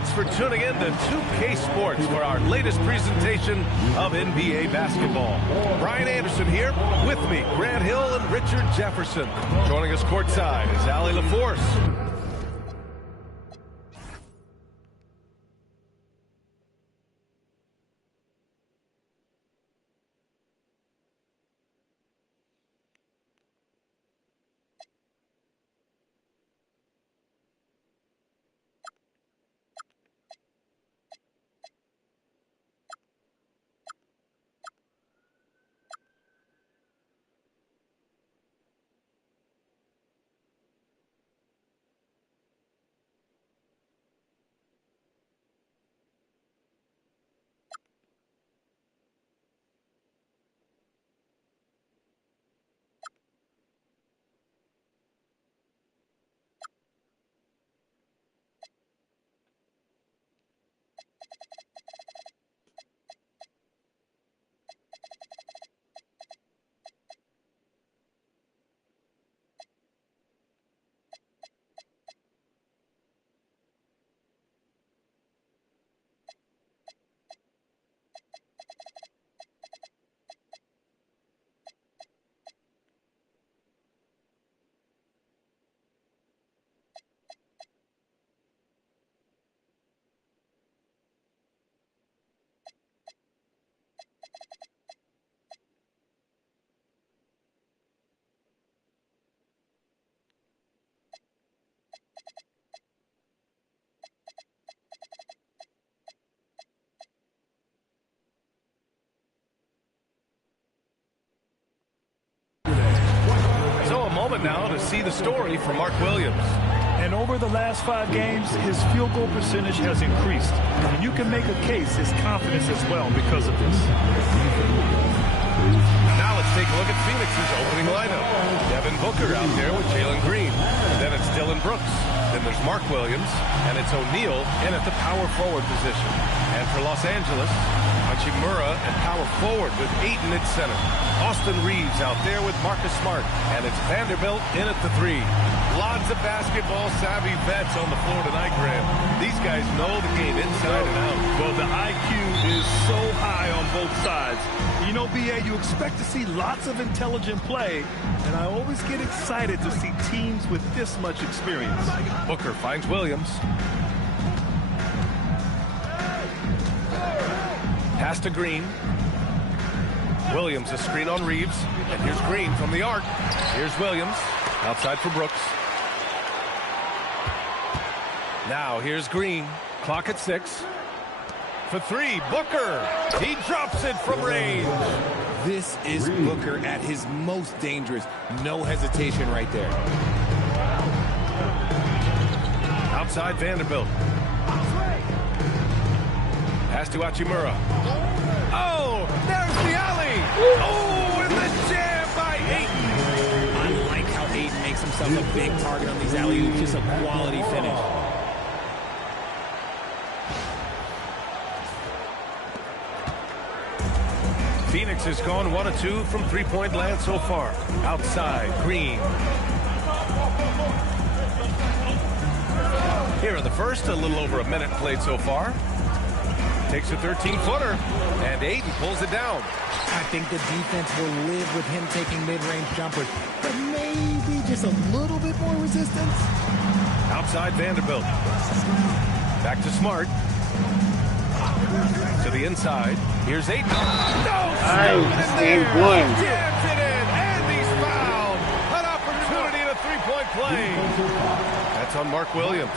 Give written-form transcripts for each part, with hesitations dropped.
Thanks for tuning in to 2K Sports for our latest presentation of NBA basketball. Brian Anderson here, with me, Grant Hill and Richard Jefferson. Joining us courtside is Allie LaForce. So a moment now to see the story from Mark Williams. And over the last 5 games, his field goal percentage has increased. And you can make a case, his confidence as well, because of this. Now let's take a look at Phoenix's opening lineup. Devin Booker out there with Jalen Green. Then it's Dillon Brooks. Then there's Mark Williams. And it's O'Neal in at the power forward position. And for Los Angeles, Hachimura at power forward with Ayton at center. Austin Reeves out there with Marcus Smart. And it's Vanderbilt in at the 3. Lots of basketball-savvy vets on the floor tonight, Graham. These guys know the game inside and out. Well, the IQ is so high on both sides. You know, B.A., you expect to see lots of intelligent play, and I always get excited to see teams with this much experience. Booker finds Williams. Pass to Green. Williams a screen on Reeves. And here's Green from the arc. Here's Williams. Outside for Brooks. Now here's Green. Clock at 6. For 3, Booker. He drops it from range. This is Booker at his most dangerous. No hesitation right there. Outside Vanderbilt. Pass to Hachimura. Oh, there's the alley. Oh, and the jam by Ayton. I like how Ayton makes himself a big target on these alley-oops. Just a quality finish. Phoenix has gone 1 of 2 from three-point land so far. Outside, Green. Here in the first, a little over a minute played so far. Takes a 13-footer, and Ayton pulls it down. I think the defense will live with him taking mid-range jumpers, but maybe just a little bit more resistance. Outside Vanderbilt. Back to Smart. To the inside. Here's Ayton. No! Nice. Game 1. Jams it in, and he's fouled. An opportunity in a three-point play. That's on Mark Williams.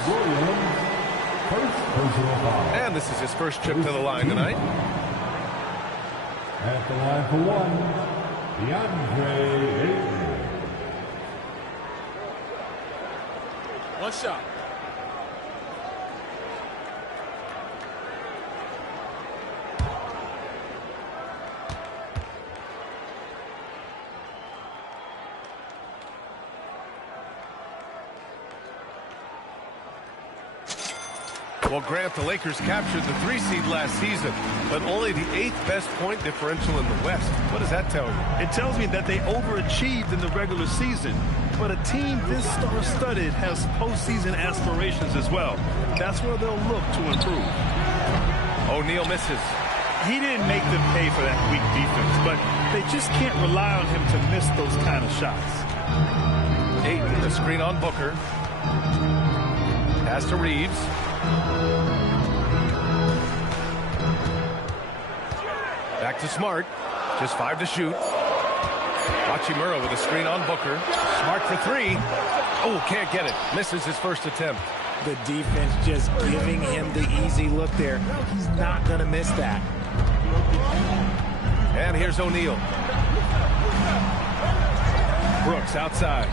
And this is his first trip to the line tonight. At the line for 1, DeAndre Ayton. One shot. Well, Grant, the Lakers captured the 3 seed last season, but only the 8th best point differential in the West. What does that tell you? It tells me that they overachieved in the regular season. But a team this star-studded has postseason aspirations as well. That's where they'll look to improve. O'Neal misses. He didn't make them pay for that weak defense, but they just can't rely on him to miss those kind of shots. Ayton, the screen on Booker. Pass to Reeves. Back to Smart. Just 5 to shoot. Hachimura with a screen on Booker. Smart for 3. Oh, can't get it. Misses his first attempt. The defense just giving him the easy look there. He's not going to miss that. And here's O'Neal. Brooks outside.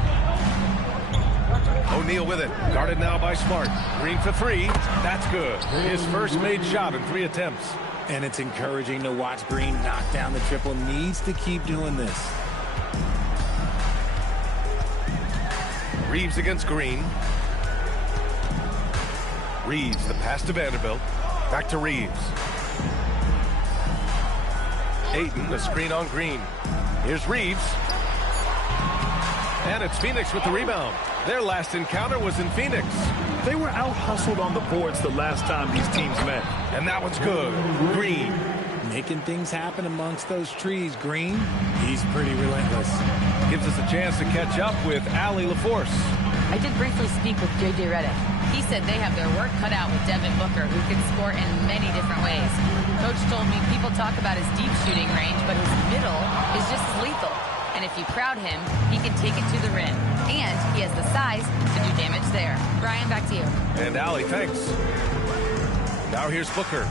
O'Neal with it. Guarded now by Smart. Green for 3. That's good. His first made shot in 3 attempts. And it's encouraging to watch Green knock down the triple. Needs to keep doing this. Reeves against Green. Reeves, the pass to Vanderbilt. Back to Reeves. Ayton, the screen on Green. Here's Reeves. And it's Phoenix with the rebound. Their last encounter was in Phoenix. They were out-hustled on the boards the last time these teams met. And that one's good. Green. Making things happen amongst those trees, Green. He's pretty relentless. Gives us a chance to catch up with Allie LaForce. I did briefly speak with J.J. Redick. He said they have their work cut out with Devin Booker, who can score in many different ways. Coach told me people talk about his deep shooting range, but his middle is just as lethal. And if you crowd him, he can take it to the rim. And he has the size to do damage there. Brian, back to you. And Allie, thanks. Now here's Booker.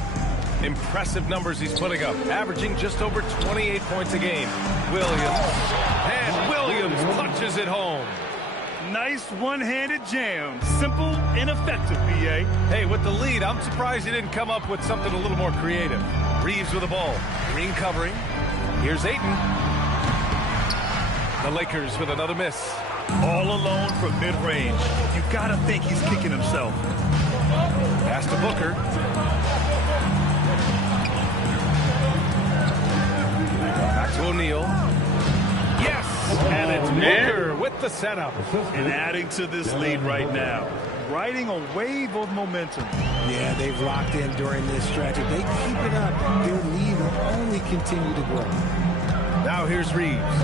Impressive numbers he's putting up, averaging just over 28 points a game. Williams. And Williams punches it home. Nice one-handed jam. Simple and effective, B.A. Hey, with the lead, I'm surprised he didn't come up with something a little more creative. Reeves with the ball. Green covering. Here's Ayton. The Lakers with another miss. All alone from mid-range. You gotta think he's kicking himself. Pass to Booker. Back to O'Neal. Yes! And it's Booker with the setup. And adding to this lead right now. Riding a wave of momentum. Yeah, they've locked in during this stretch. If they keep it up, their lead will only continue to grow. Now here's Reeves.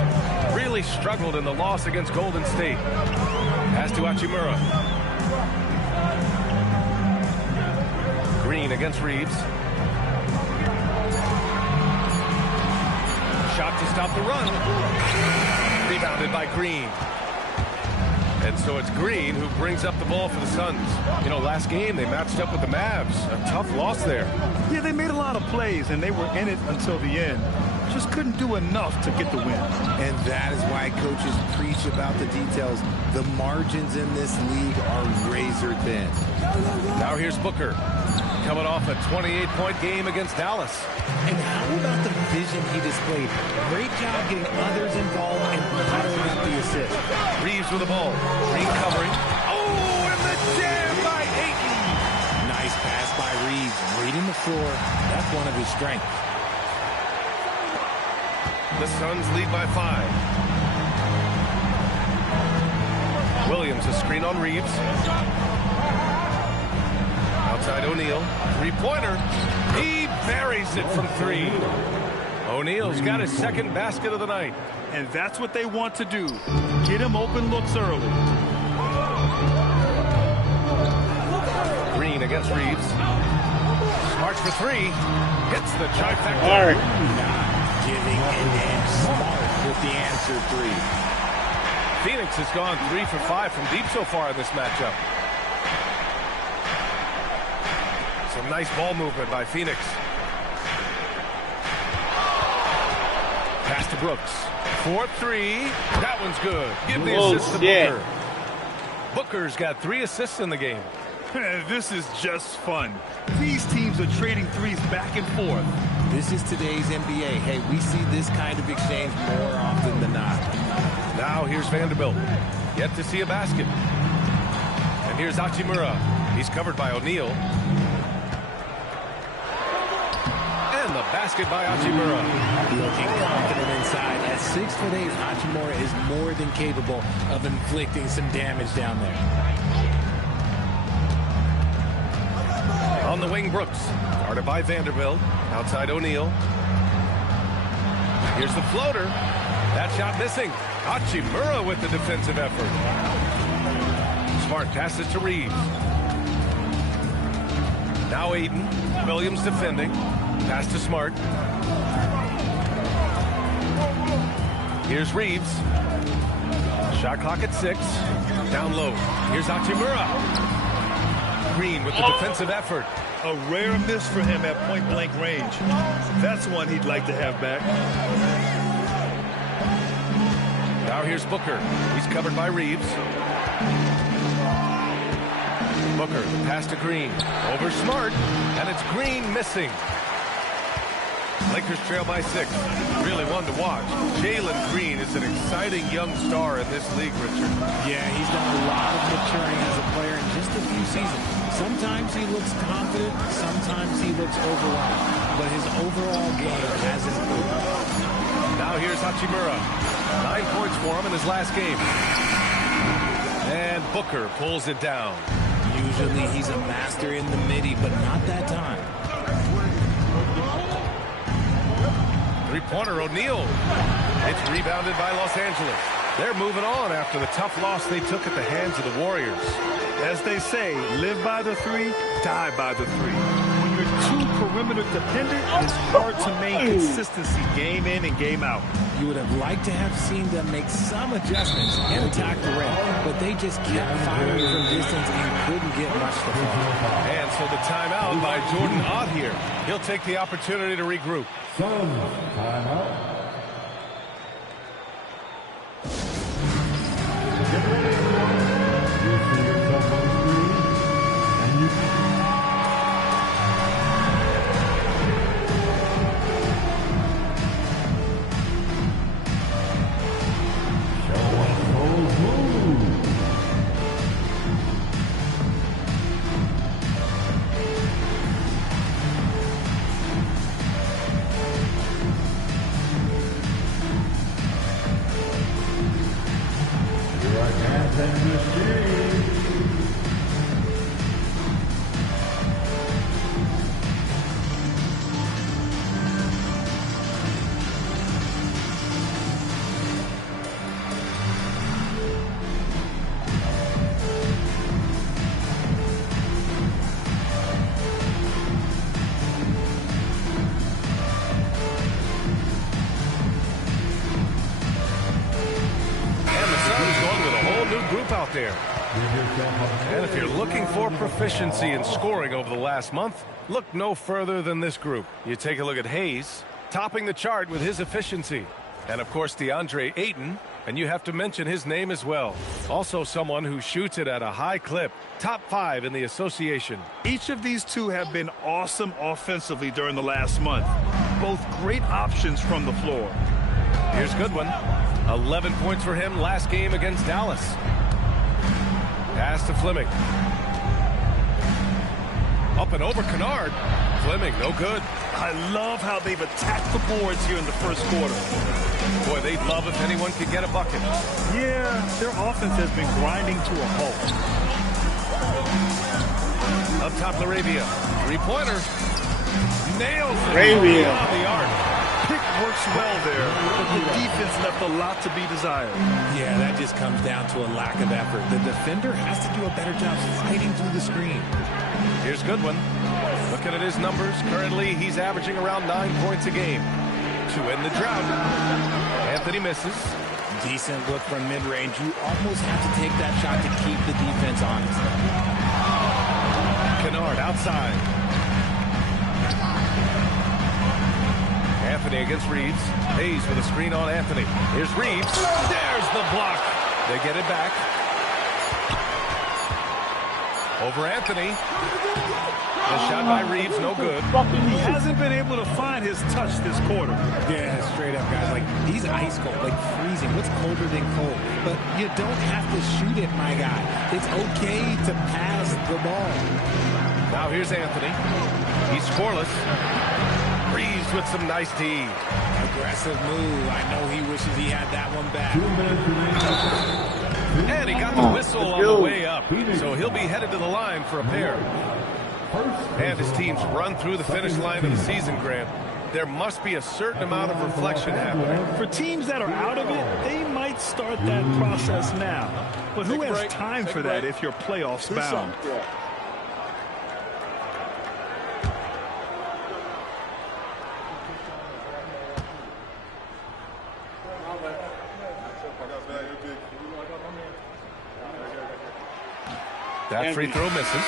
Really struggled in the loss against Golden State. Pass to Hachimura. Green against Reeves. Shot to stop the run. Rebounded by Green. And so it's Green who brings up the ball for the Suns. You know, last game they matched up with the Mavs. A tough loss there. Yeah, they made a lot of plays, and they were in it until the end. Just couldn't do enough to get the win. And that is why coaches preach about the details. The margins in this league are razor thin. Now here's Booker. Coming off a 28-point game against Dallas. And how about the vision he displayed? Great job getting others involved and piling up the assist. Reeves with the ball. Green covering. Oh, and the jam by Ayton. Nice pass by Reeves. Reading the floor. That's one of his strengths. The Suns lead by 5. Williams, a screen on Reeves. Outside O'Neal. Three-pointer. He buries it from 3. O'Neal's got his second basket of the night. And that's what they want to do. Get him open looks early. Green against Reeves. Smart for 3. Hits the trifecta. Giving an edge. Smart with the answer 3. Phoenix has gone 3 for 5 from deep so far in this matchup. Some nice ball movement by Phoenix. Pass to Brooks. 4-3. That one's good. Give the assist to Booker. Booker's got 3 assists in the game. This is just fun. These teams are trading threes back and forth. This is today's NBA. Hey, we see this kind of exchange more often than not. Now here's Vanderbilt. Yet to see a basket. And here's Hachimura. He's covered by O'Neal. basket by Hachimura. Looking confident inside. At 6'8", Hachimura is more than capable of inflicting some damage down there. On the wing, Brooks. Guarded by Vanderbilt. Outside O'Neal. Here's the floater. That shot missing. Hachimura with the defensive effort. Smart passes to Reeves. Now Ayton. Williams defending. Pass to Smart. Here's Reeves. Shot clock at 6. Down low. Here's Hachimura. Green with the defensive effort. A rare miss for him at point-blank range. That's one he'd like to have back. Now here's Booker. He's covered by Reeves. Booker, the pass to Green. Over Smart, and it's Green missing. Lakers trail by 6. Really one to watch. Jalen Green is an exciting young star in this league, Richard. Yeah, he's done a lot of maturing as a player in just a few seasons. Sometimes he looks confident, sometimes he looks overwhelmed, but his overall game has improved. Now here's Hachimura. 9 points for him in his last game. And Booker pulls it down. Usually he's a master in the midi, but not that time. Three-pointer, O'Neal. It's rebounded by Los Angeles. They're moving on after the tough loss they took at the hands of the Warriors. As they say, live by the 3, die by the 3. When you're too perimeter dependent, it's hard to maintain consistency game in and game out. You would have liked to have seen them make some adjustments and attack the rim, but they just kept firing from distance and couldn't get much to fall. And so the timeout by Jordan Ott here. He'll take the opportunity to regroup. Suns, timeout. Get ready, everyone. You see yourself on the screen, and you show us those moves. Here are Gans and Machine. And the Suns going with a whole new group out there. And if you're looking for proficiency in scoring over the last month, look no further than this group. You take a look at Hayes, topping the chart with his efficiency. And of course, DeAndre Ayton, and you have to mention his name as well. Also someone who shoots it at a high clip. Top 5 in the association. Each of these two have been awesome offensively during the last month. Both great options from the floor. Here's Goodwin. 11 points for him last game against Dallas. Pass to Fleming. Up and over Kennard. Fleming, no good. I love how they've attacked the boards here in the first quarter. Boy, they'd love if anyone could get a bucket. Yeah, their offense has been grinding to a halt. Up top, Laravia. Three-pointer. Nails it. Laravia. Beyond the arc. Pick works well there, but the defense left a lot to be desired. Yeah, that just comes down to a lack of effort. The defender has to do a better job fighting through the screen. Here's Goodwin. Looking at his numbers, currently he's averaging around 9 points a game. To end the drought. Anthony misses. Decent look from mid-range. You almost have to take that shot to keep the defense honest. Kennard outside. Anthony against Reeves. Hayes with a screen on Anthony. Here's Reeves. There's the block. They get it back. Over Anthony. The shot by Reeves, no good. He hasn't been able to find his touch this quarter. Yeah, straight up, guys. Like, he's ice cold, like freezing. What's colder than cold? But you don't have to shoot it, my guy. It's okay to pass the ball. Now here's Anthony. He's scoreless. Reeves with some nice D. Aggressive move. I know he wishes he had that one back. 2 minutes remaining. And he got the whistle on the way up, so he'll be headed to the line for a pair. And his team's run through the finish line of the season, Grant. There must be a certain amount of reflection happening. For teams that are out of it, they might start that process now. But who has time for that if you're playoffs bound? That free throw misses.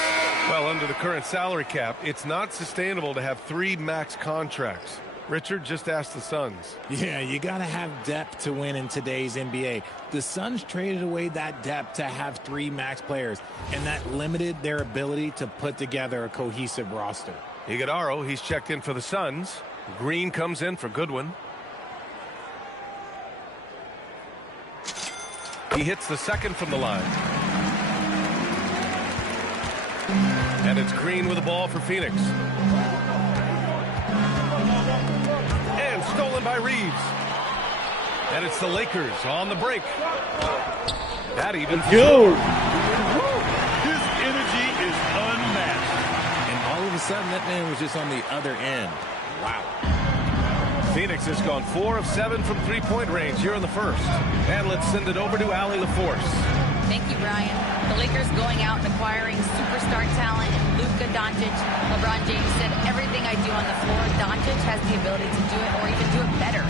Well, under the current salary cap, it's not sustainable to have 3 max contracts. Richard just asked the Suns. Yeah, you got to have depth to win in today's NBA. The Suns traded away that depth to have 3 max players, and that limited their ability to put together a cohesive roster. Iguodala, he's checked in for the Suns. Green comes in for Goodwin. He hits the second from the line. And it's Green with the ball for Phoenix. And stolen by Reeves. And it's the Lakers on the break. That even. Dude. His energy is unmatched. And all of a sudden, that man was just on the other end. Wow. Phoenix has gone 4 of 7 from three-point range here in the first. And let's send it over to Allie LaForce. Thank you, Brian. The Lakers going out and acquiring superstar talent in Luka Doncic. LeBron James said, everything I do on the floor, Doncic has the ability to do it or even do it better.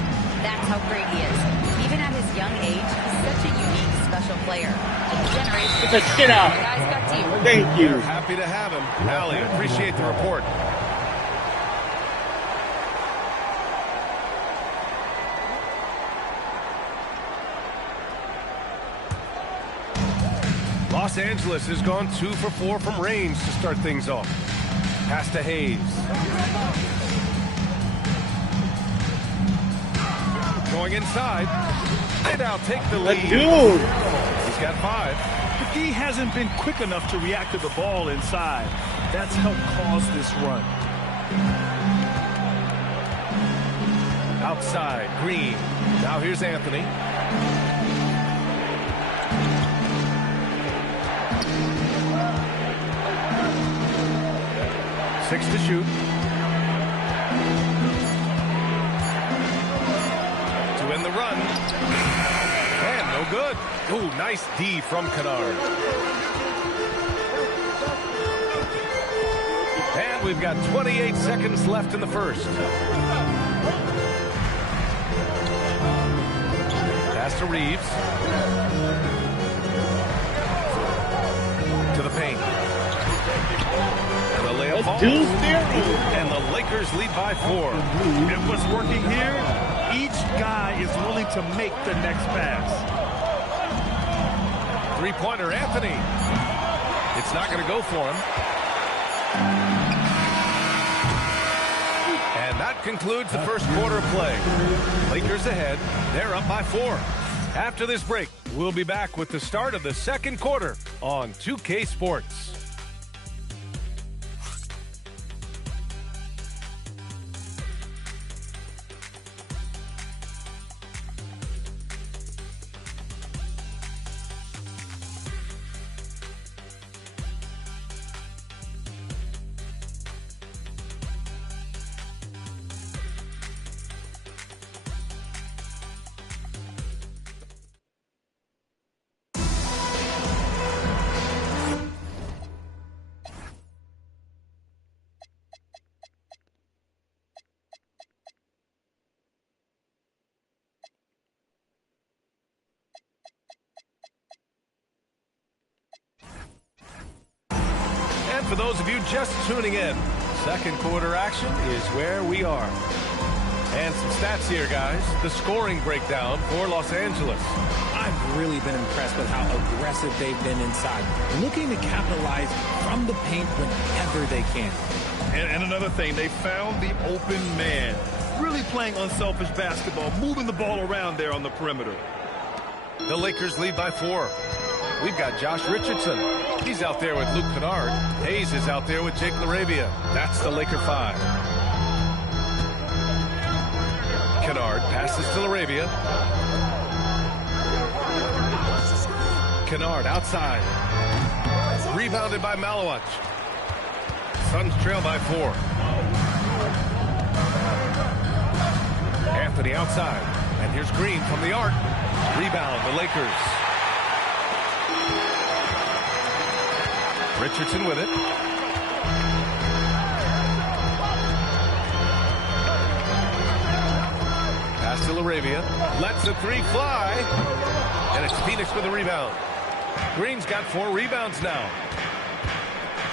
That's how great he is. Even at his young age, he's such a unique, special player. A generation. Get the shit out. Guys, back to you. Thank you. We're happy to have him. Allie, appreciate the report. Los Angeles has gone 2 for 4 from range to start things off. Pass to Hayes. Going inside. They now take the lead. Dude. He's got 5. The D hasn't been quick enough to react to the ball inside. That's helped cause this run. Outside, Green. Now here's Anthony. Six to shoot. To end the run. And no good. Ooh, nice D from Kennard. And we've got 28 seconds left in the first. Pass to Reeves. To the paint. The layup falls. And the Lakers lead by 4. And what's working here? Each guy is willing to make the next pass. Three-pointer, Anthony. It's not going to go for him. And that concludes the first quarter of play. Lakers ahead. They're up by 4. After this break, we'll be back with the start of the second quarter on 2K Sports. For those of you just tuning in, second quarter action is where we are. And some stats here, guys. The scoring breakdown for Los Angeles. I've really been impressed with how aggressive they've been inside, looking to capitalize from the paint whenever they can. And another thing, they found the open man. Really playing unselfish basketball, moving the ball around there on the perimeter. The Lakers lead by 4. We've got Josh Richardson. He's out there with Luke Kennard. Hayes is out there with Jake LaRavia. That's the Laker 5. Kennard passes to Laravia. Kennard outside. Rebounded by Malowich. Suns trail by 4. Anthony outside. And here's Green from the arc. Rebound, the Lakers. Richardson with it. Pass to Laravia. Lets the 3 fly. And it's Phoenix with the rebound. Green's got 4 rebounds now.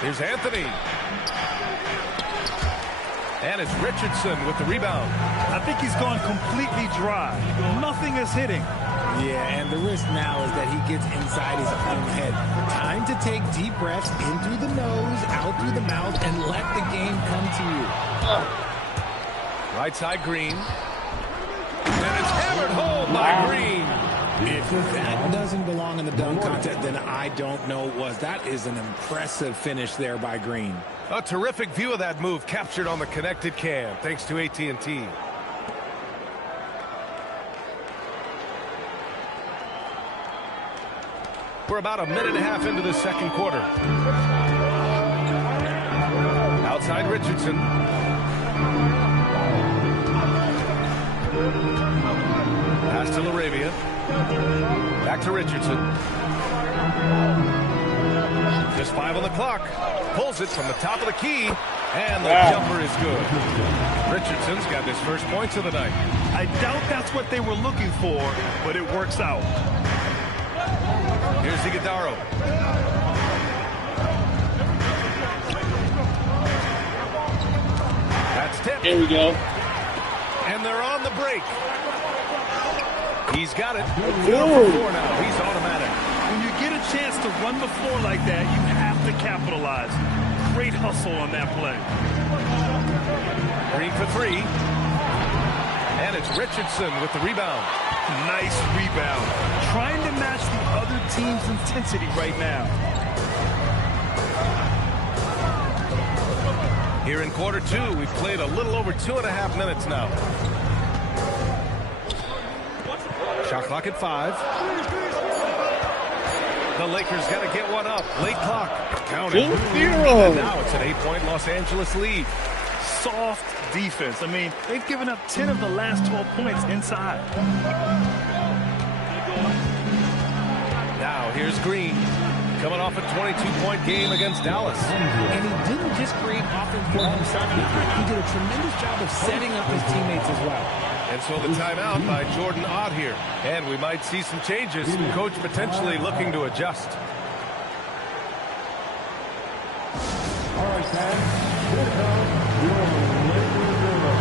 Here's Anthony. And it's Richardson with the rebound. I think he's gone completely dry. Nothing is hitting. Yeah, and the risk now is that he gets inside his own head. Time to take deep breaths in through the nose, out through the mouth, and let the game come to you. Right side, Green. And it's hammered home by Green. If that doesn't belong in the dunk contest, then I don't know what was. That is an impressive finish there by Green. A terrific view of that move captured on the connected cam, thanks to AT&T. We're about a minute and a half into the second quarter. Outside Richardson. Pass to Laravia. Back to Richardson. Just 5 on the clock. Pulls it from the top of the key. And the jumper is good. Richardson's got his first points of the night. I doubt that's what they were looking for, but it works out. Here's Iguodaro. That's tipped. Here we go. And they're on the break. He's got it. Ooh. 4 now. He's automatic. When you get a chance to run the floor like that, you have to capitalize. Great hustle on that play. Green for 3. And it's Richardson with the rebound. Nice rebound. Trying to match the other team's intensity right now. Here in quarter 2, we've played a little over 2.5 minutes now. Shot clock at 5. The Lakers got to get one up. Late clock. Counted. And now it's an 8-point Los Angeles lead. Soft defense. I mean, they've given up 10 of the last 12 points inside. Now here's Green. Coming off a 22-point game against Dallas. And he didn't just create offense for himself. He did a tremendous job of setting up his teammates as well. And so the timeout by Jordan Ott here. And we might see some changes. Coach potentially looking to adjust. All right, guys. Here comes your Lakers rhythm.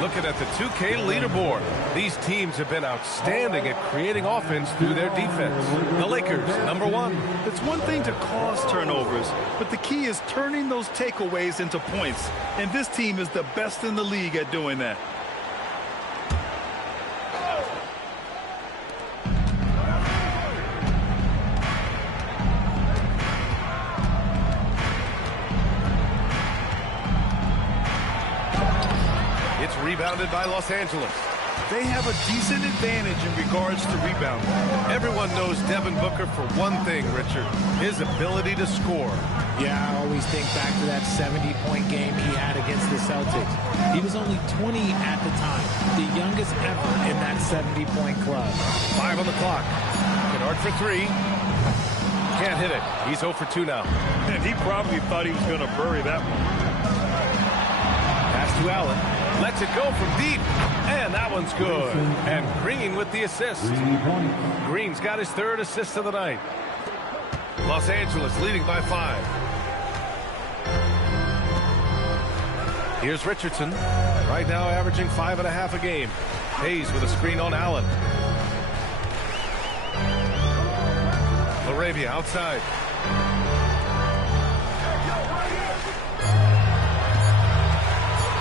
Looking at the 2K leaderboard, these teams have been outstanding at creating offense through their defense. The Lakers, number 1. It's one thing to cause turnovers, but the key is turning those takeaways into points. And this team is the best in the league at doing that. Rebounded by Los Angeles. They have a decent advantage in regards to rebounding. Everyone knows Devin Booker for one thing, Richard, his ability to score. Yeah, I always think back to that 70-point game he had against the Celtics. He was only 20 at the time, the youngest ever in that 70-point club. 5 on the clock. Kennard for 3. Can't hit it. He's 0 for 2 now. And he probably thought he was going to bury that one. Pass to Allen. Lets it go from deep. And that one's good. And Green with the assist. Green's got his 3rd assist of the night. Los Angeles leading by 5. Here's Richardson. Right now averaging 5.5 a game. Hayes with a screen on Allen. Laravia outside.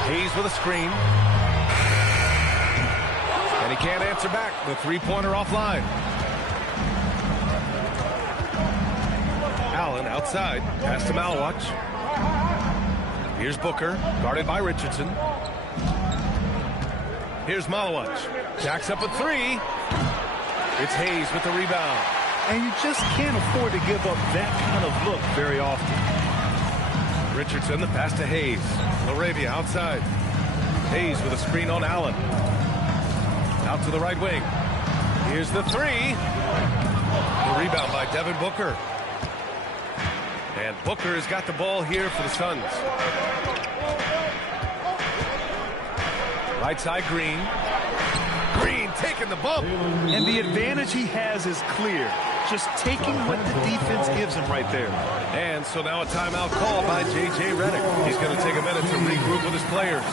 Hayes with a screen. And he can't answer back. The three-pointer offline. Allen outside. Pass to Malawach. Here's Booker, guarded by Richardson. Here's Malawach. Jacks up a three. It's Hayes with the rebound. And you just can't afford to give up that kind of look very often. Richardson, the pass to Hayes. Laravia outside. Hayes with a screen on Allen. Out to the right wing. Here's the three. The rebound by Devin Booker. And Booker has got the ball here for the Suns. Right side, Green. Green taking the bump. And the advantage he has is clear. Just taking what the defense gives him right there. And so now a timeout call by J.J. Redick. He's going to take a minute to regroup with his players.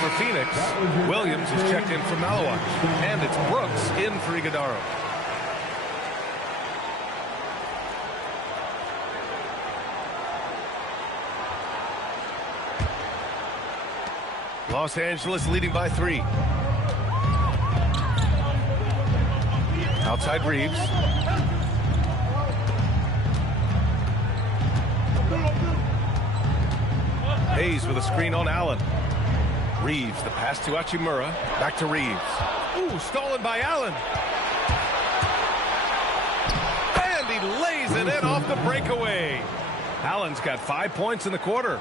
For Phoenix, Williams is checked in for Malawach, and it's Brooks in for Iguodaro. Los Angeles leading by 3. Outside Reeves. Hayes with a screen on Allen. Reeves, the pass to Hachimura. Back to Reeves. Ooh, stolen by Allen. And he lays it in off the breakaway. Allen's got 5 points in the quarter.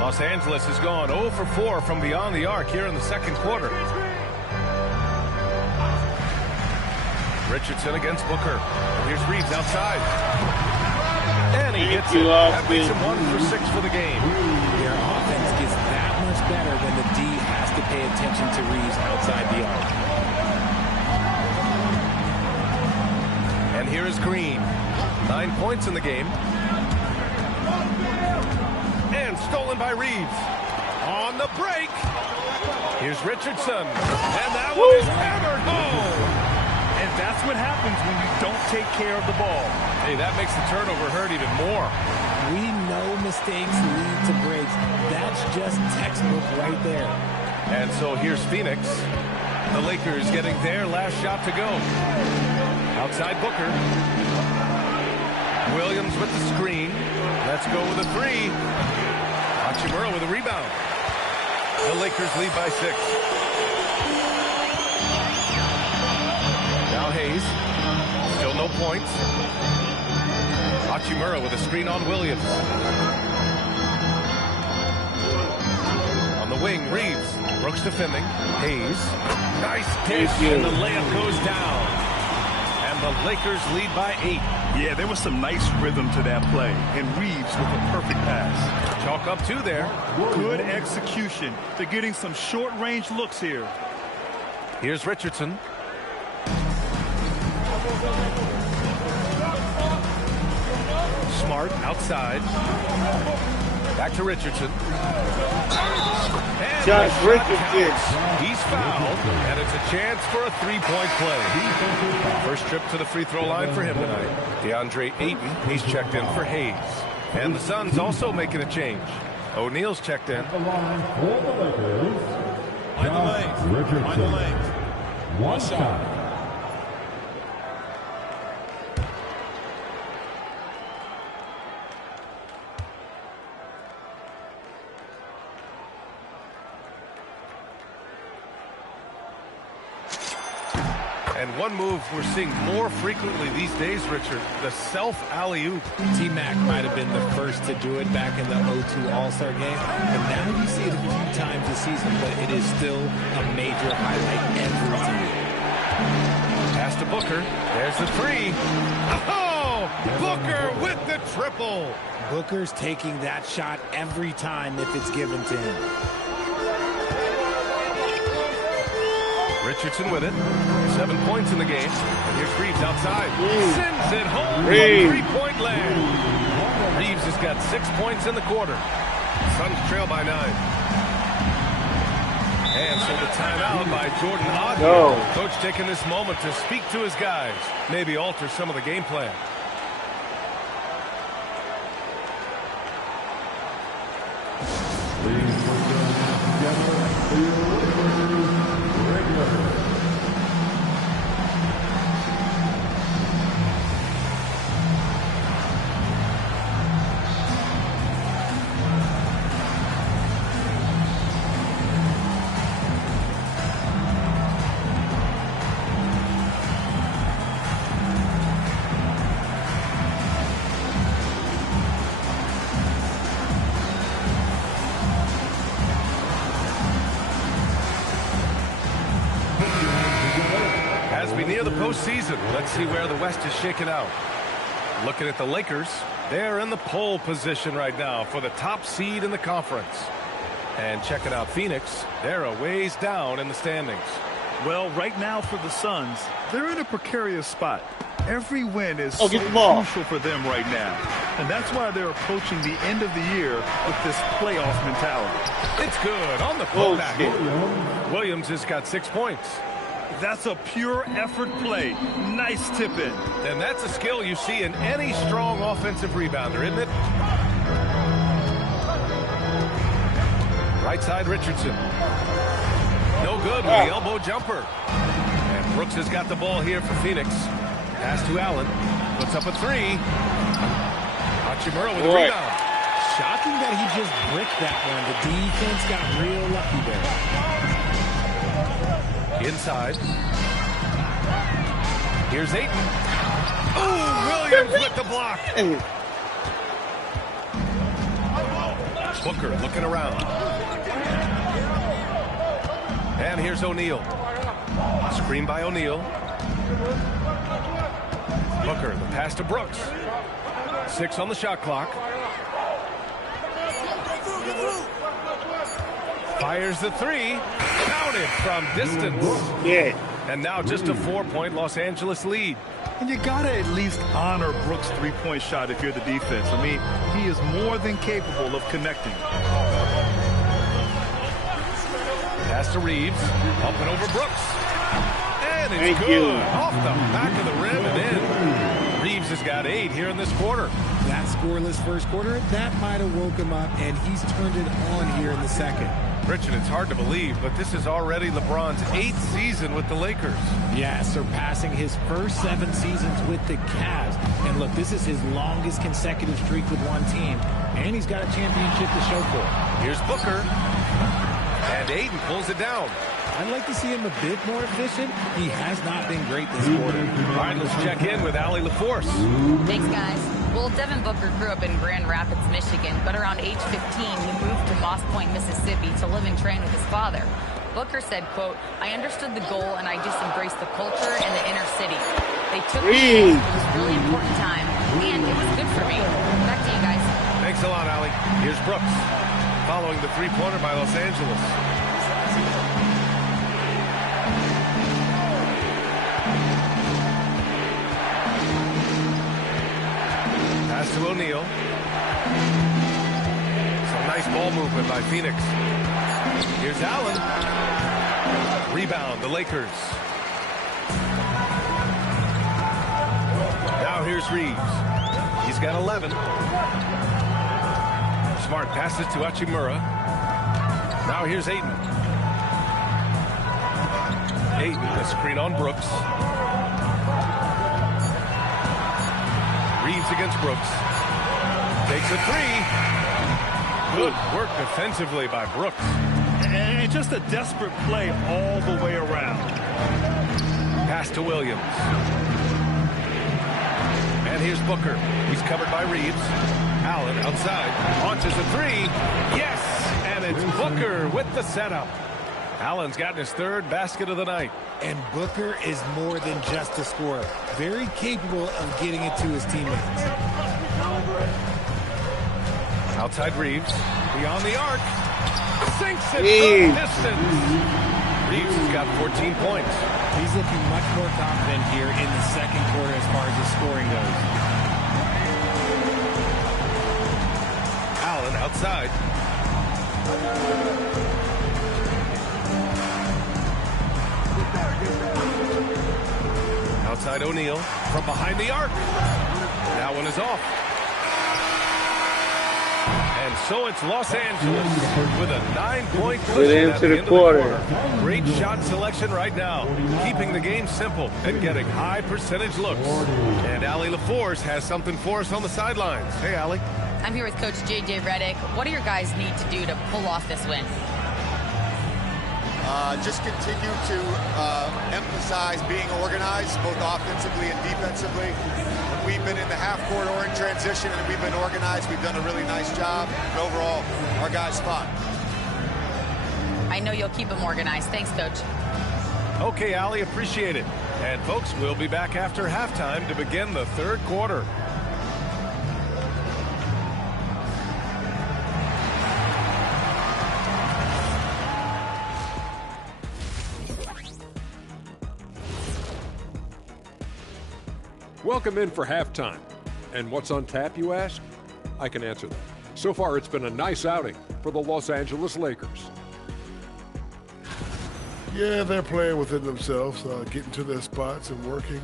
Los Angeles has gone 0 for 4 from beyond the arc here in the second quarter. Richardson against Booker. And here's Reeves outside. And he hits it. That makes him 1 for 6 for the game. Their offense gets that much better when the D has to pay attention to Reeves outside the arc. And here is Green. 9 points in the game. And stolen by Reeves. On the break. Here's Richardson. And that one is hammered home. And that's what happens when you don't take care of the ball. Hey, that makes the turnover hurt even more. We know mistakes lead to breaks. That's just textbook right there. And so here's Phoenix. The Lakers getting their last shot to go. Outside Booker. Williams with the screen. Let's go with a three. Hachimura with a rebound. The Lakers lead by 6. Now Hayes. Still no points. Hachimura with a screen on Williams. On the wing, Reeves. Brooks defending. Hayes. Nice dish, and the layup goes down. And the Lakers lead by 8. Yeah, there was some nice rhythm to that play. And Reeves with a perfect pass. Chalk up 2 there. Good execution. They're getting some short-range looks here. Here's Richardson. Smart outside. Back to Richardson. And Josh Richardson. He's fouled, and it's a chance for a three-point play. First trip to the free throw line for him tonight. DeAndre Ayton, he's checked in for Hayes. And the Suns also making a change. O'Neal's checked in. Richardson. One shot. And one move we're seeing more frequently these days, Richard, the self-alley-oop. T-Mac might have been the first to do it back in the 02 All-Star game. But now you see it a few times this season, but it is still a major highlight every time. Pass to Booker. There's the three. Oh! Booker with the triple. Booker's taking that shot every time if it's given to him. Richardson with it. 7 points in the game. And here's Reeves outside. Sends it home from three-point land. Reeves has got 6 points in the quarter. Suns trail by 9. And so the timeout by Jordan Oddick. Coach taking this moment to speak to his guys. Maybe alter some of the game plan. Near the postseason. Let's see where the West is shaken out. Looking at the Lakers, they're in the pole position right now for the top seed in the conference. And checking out Phoenix, they're a ways down in the standings. Well, right now for the Suns, they're in a precarious spot. Every win is so crucial for them right now. And that's why they're approaching the end of the year with this playoff mentality. It's good on the putback. Williams has got 6 points. That's a pure effort play. Nice tip in. And that's a skill you see in any strong offensive rebounder, isn't it? Right side, Richardson. No good with the elbow jumper. And Brooks has got the ball here for Phoenix. Pass to Allen. Puts up a three. Hachimura with a rebound. Shocking that he just bricked that one. The defense got real lucky there. Inside. Here's Ayton. Oh, Williams with the block. Booker looking around. And here's O'Neal. Screen by O'Neal. Booker, the pass to Brooks. 6 on the shot clock. Fires the three. Counted from distance. And now just a 4-point Los Angeles lead. And you got to at least honor Brooks' three-point shot if you're the defense. I mean, he is more than capable of connecting. Pass to Reeves. Up and over Brooks. And it's good. Off the back of the rim and in. Reeves has got 8 here in this quarter. That scoreless first quarter, that might have woke him up, and he's turned it on here in the second. Richard, it's hard to believe, but this is already LeBron's 8th season with the Lakers. Yeah, surpassing his first 7 seasons with the Cavs. And look, this is his longest consecutive streak with one team, and he's got a championship to show for it. Here's Booker. And Ayton pulls it down. I'd like to see him a bit more efficient. He has not been great this quarter. All right, let's check in with Allie LaForce. Thanks, guys. Well, Devin Booker grew up in Grand Rapids, Michigan, but around age 15, he moved to Moss Point, Mississippi to live and train with his father. Booker said, quote, "I understood the goal and I just embraced the culture and the inner city. They took me. It was a really important time, and it was good for me." Back to you guys. Thanks a lot, Allie. Here's Brooks, following the three-pointer by Los Angeles. Pass to O'Neal. Some nice ball movement by Phoenix. Here's Allen. Rebound, the Lakers. Now here's Reeves. He's got 11. Smart passes to Hachimura. Now here's Ayton. Ayton, a screen on Brooks. Reeves against Brooks. Takes a three. Good work defensively by Brooks. And just a desperate play all the way around. Pass to Williams. And here's Booker. He's covered by Reeves. Allen outside. Launches a three. Yes! And it's Booker with the setup. Allen's gotten his third basket of the night. And Booker is more than just a scorer. Very capable of getting it to his teammates. Outside Reeves. Beyond the arc. Sinks it from distance. Reeves has got 14 points. He's looking much more confident here in the second quarter as far as his scoring goes. Allen outside. Outside O'Neal from behind the arc. That one is off. And so it's Los Angeles with a 9-point push at the end of the quarter. Great shot selection right now, keeping the game simple and getting high percentage looks. And Allie LaForce has something for us on the sidelines. Hey, Allie. I'm here with Coach J.J. Redick. What do your guys need to do to pull off this win? Just continue to emphasize being organized, both offensively and defensively. When we've been in the half-court or in transition and we've been organized, we've done a really nice job. And overall, our guys fought. I know you'll keep them organized. Thanks, Coach. Okay, Allie, appreciate it. And, folks, we'll be back after halftime to begin the third quarter. Welcome in for halftime. And what's on tap, you ask? I can answer that. So far, it's been a nice outing for the Los Angeles Lakers. Yeah, they're playing within themselves, getting to their spots and working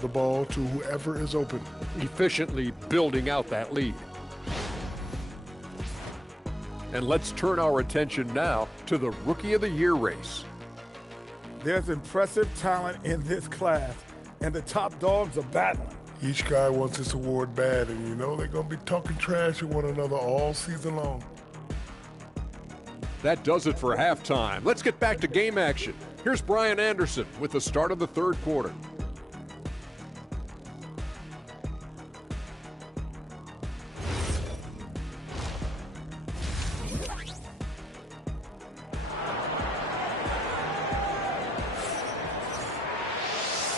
the ball to whoever is open. Efficiently building out that lead. And let's turn our attention now to the Rookie of the Year race. There's impressive talent in this class, and the top dogs are battling. Each guy wants this award bad, and you know they're going to be talking trash to one another all season long. That does it for halftime. Let's get back to game action. Here's Brian Anderson with the start of the third quarter.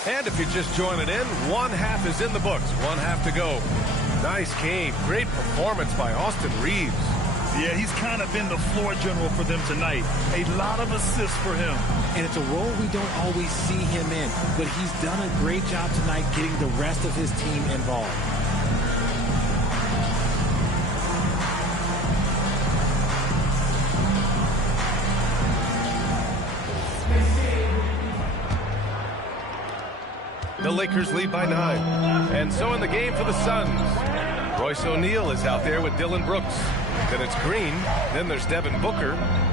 And if you're just joining in, one half is in the books. One half to go. Nice game. Great performance by Austin Reeves. Yeah, he's kind of been the floor general for them tonight. A lot of assists for him. And it's a role we don't always see him in, but he's done a great job tonight getting the rest of his team involved. The Lakers lead by 9. And so in the game for the Suns, Royce O'Neal is out there with Dylan Brooks. Then it's Green. Then there's Devin Booker.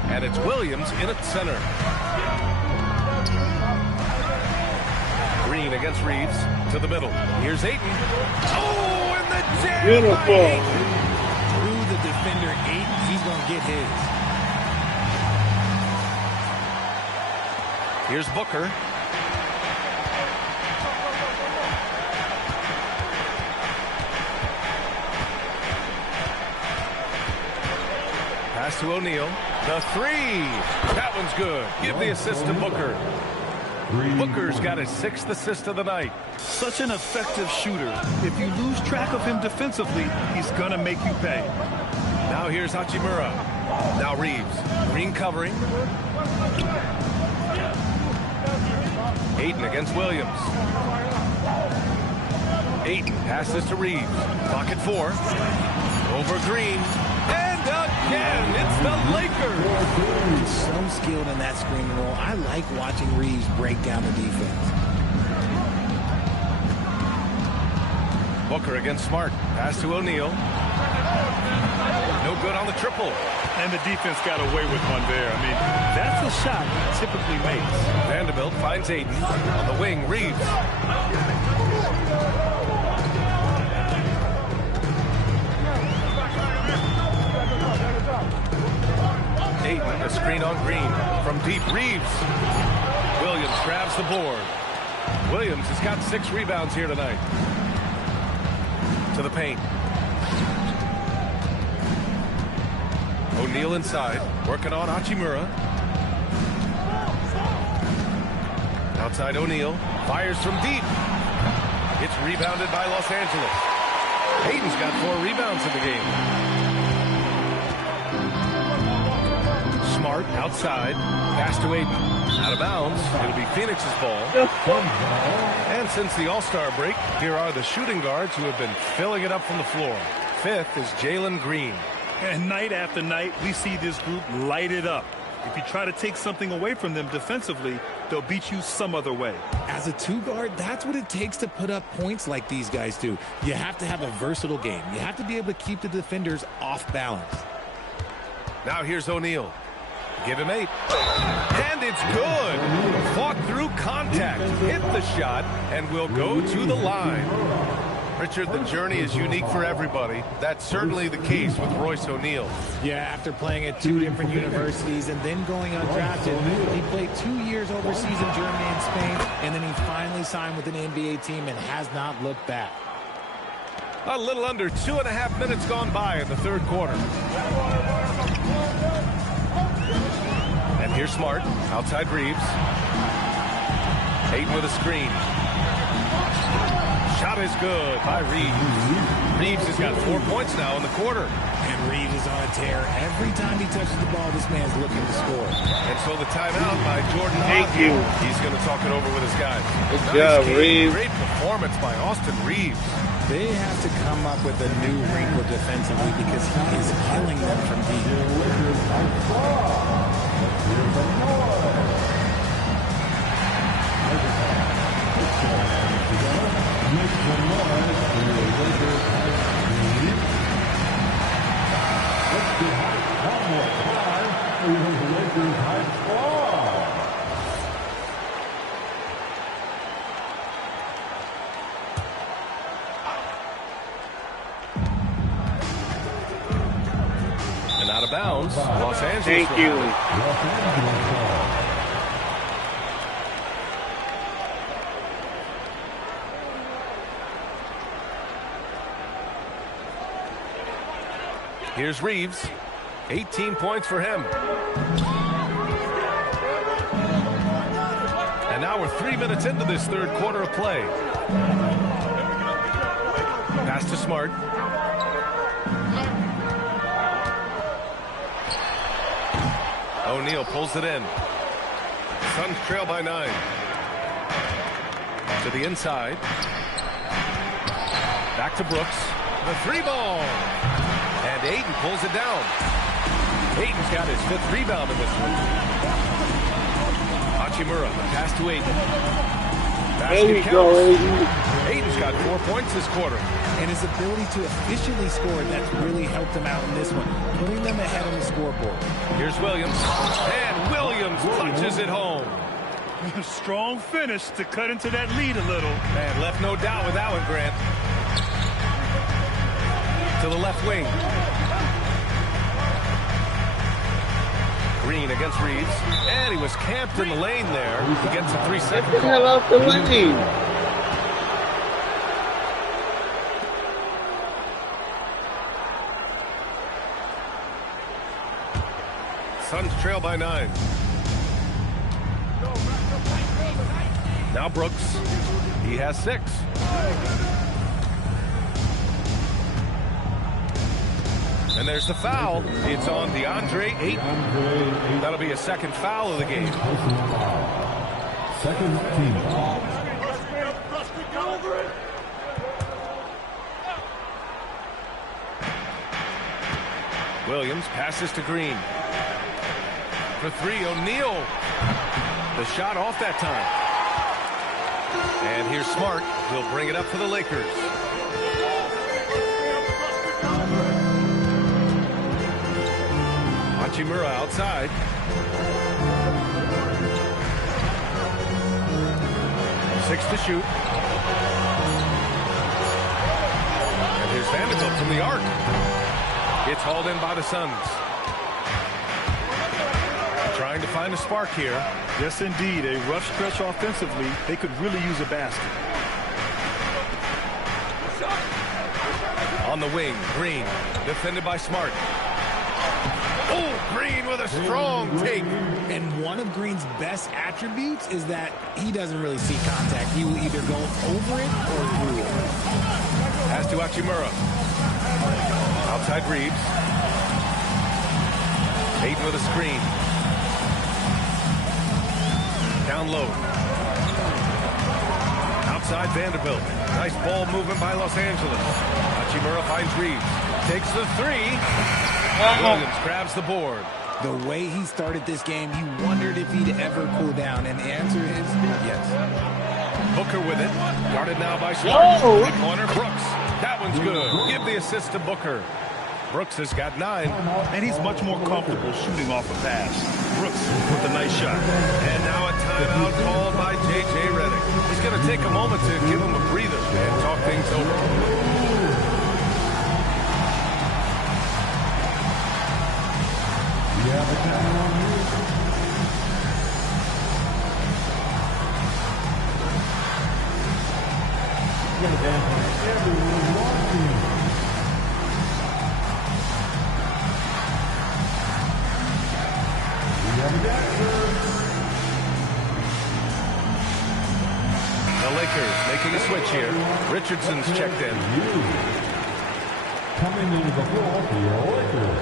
And it's Williams in at center. Green against Reeves to the middle. Here's Ayton. Oh, and the jam by Ayton. Through the defender, Ayton, he's going to get his. Here's Booker. Pass to O'Neal. The three. That one's good. Give the assist to Booker. Booker's got his 6th assist of the night. Such an effective shooter. If you lose track of him defensively, he's going to make you pay. Now here's Hachimura. Now Reeves. Green covering. Ayton against Williams. Ayton passes to Reeves. Pocket 4. Over Green. And again, it's the Lakers. He's so skilled in that screen roll. I like watching Reeves break down the defense. Booker against Smart. Pass to O'Neal. No good on the triple. And the defense got away with one there. I mean, that's a shot he typically makes. Vanderbilt finds Ayton. On the wing, Reeves. Ayton, a screen on Green. From deep, Reeves. Williams grabs the board. Williams has got 6 rebounds here tonight. To the paint. O'Neal inside, working on Hachimura. Outside O'Neal, fires from deep. It's rebounded by Los Angeles. Hayden's got 4 rebounds in the game. Smart outside, pass to Aiden. Out of bounds, it'll be Phoenix's ball. And since the All-Star break, here are the shooting guards who have been filling it up from the floor. 5th is Jalen Green. And night after night, we see this group light it up. If you try to take something away from them defensively, they'll beat you some other way. As a 2-guard, that's what it takes to put up points like these guys do. You have to have a versatile game. You have to be able to keep the defenders off balance. Now here's O'Neal. Give him 8. And it's good. Fought through contact. Hit the shot and will go to the line. Richard, the journey is unique for everybody. That's certainly the case with Royce O'Neal. Yeah, after playing at 2 different universities and then going undrafted, he played 2 years overseas in Germany and Spain, and then he finally signed with an NBA team and has not looked back. A little under 2.5 minutes gone by in the 3rd quarter. And here's Smart, outside Reeves. Hayden with a screen. Shot is good by Reeves. Reeves has got 4 points now in the quarter. And Reeves is on a tear. Every time he touches the ball, this man's looking to score. And so the timeout by Jordan. Thank you. He's going to talk it over with his guys. Good job, Reeves. Great performance by Austin Reeves. They have to come up with a new wrinkle defensively because he is killing them from deep. And out of bounds, Los Angeles. Thank you. Here's Reeves. 18 points for him. And now we're 3 minutes into this 3rd quarter of play. Pass to Smart. O'Neal pulls it in. Suns trail by 9. To the inside. Back to Brooks. The 3-ball. And Aiden pulls it down. Aiden's got his 5th rebound in this one. Hachimura, pass to Aiden. There we go, Aiden. Aiden's got 4 points this quarter. And his ability to efficiently score, that's really helped him out in this one, putting them ahead on the scoreboard. Here's Williams. And Williams punches it home. Strong finish to cut into that lead a little. And left no doubt with that one, Grant. To the left wing. Green against Reeves. And he was camped in the lane there. He gets a 3-second Get the hell off the lane. Suns trail by 9. Now Brooks. He has 6. And there's the foul. It's on DeAndre Ayton. That'll be a 2nd foul of the game. Second team. Williams passes to Green. For 3, O'Neal. The shot off that time. And here's Smart. He'll bring it up for the Lakers. Hachimura outside. Six to shoot. And here's Vanderbilt from the arc. It's hauled in by the Suns. Trying to find a spark here. Yes, indeed. A rough stretch offensively. They could really use a basket. On the wing, Green, defended by Smart. Oh, Green with a strong take. And one of Green's best attributes is that he doesn't really see contact. He will either go over it or through it. Pass to Hachimura. Outside Reeves. Ayton with a screen. Down low. Outside Vanderbilt. Nice ball movement by Los Angeles. Hachimura finds Reeves. Takes the three. Williams grabs the board. The way he started this game, you wondered if he'd ever cool down, and the answer is yes. Booker with it. Guarded now by Smart. In the corner, Brooks. That one's good. Give the assist to Booker. Brooks has got 9. And he's much more comfortable shooting off a pass. Brooks with a nice shot. And now a timeout called by J.J. Redick. He's going to take a moment to give him a breather and talk things over. The Lakers making a switch here. Richardson's checked in. Coming into the floor for your Lakers,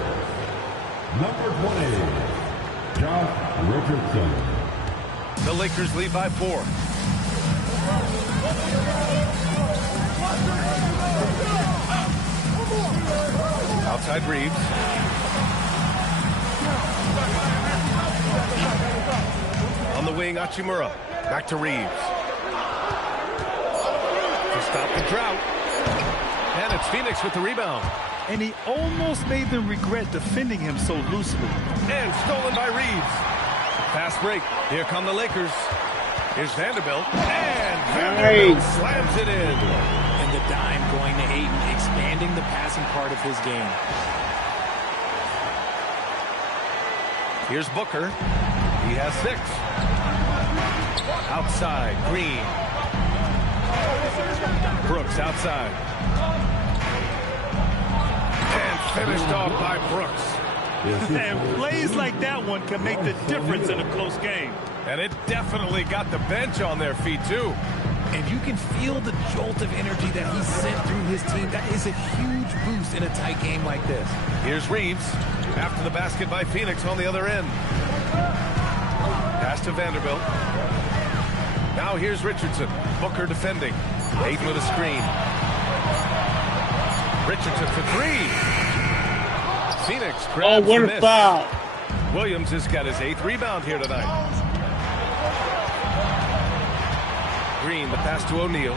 number 20, Josh Richardson. The Lakers lead by 4. Outside Reeves. On the wing, Hachimura. Back to Reeves. To stop the drought. And it's Phoenix with the rebound. And he almost made them regret defending him so loosely. And stolen by Reeves. Fast break. Here come the Lakers. Here's Vanderbilt. And Vanderbilt slams it in. And the dime going to Ayton, expanding the passing part of his game. Here's Booker. He has 6. Outside, Green. Brooks outside. And finished off by Brooks. And plays like that one can make the difference in a close game. And it definitely got the bench on their feet, too. And you can feel the jolt of energy that he sent through his team. That is a huge boost in a tight game like this. Here's Reeves. After the basket by Phoenix on the other end. Pass to Vanderbilt. Now here's Richardson. Booker defending. Ayton with a screen. Richardson for 3. Phoenix grabs the miss. Foul. Williams has got his 8th rebound here tonight. Green, the pass to O'Neal.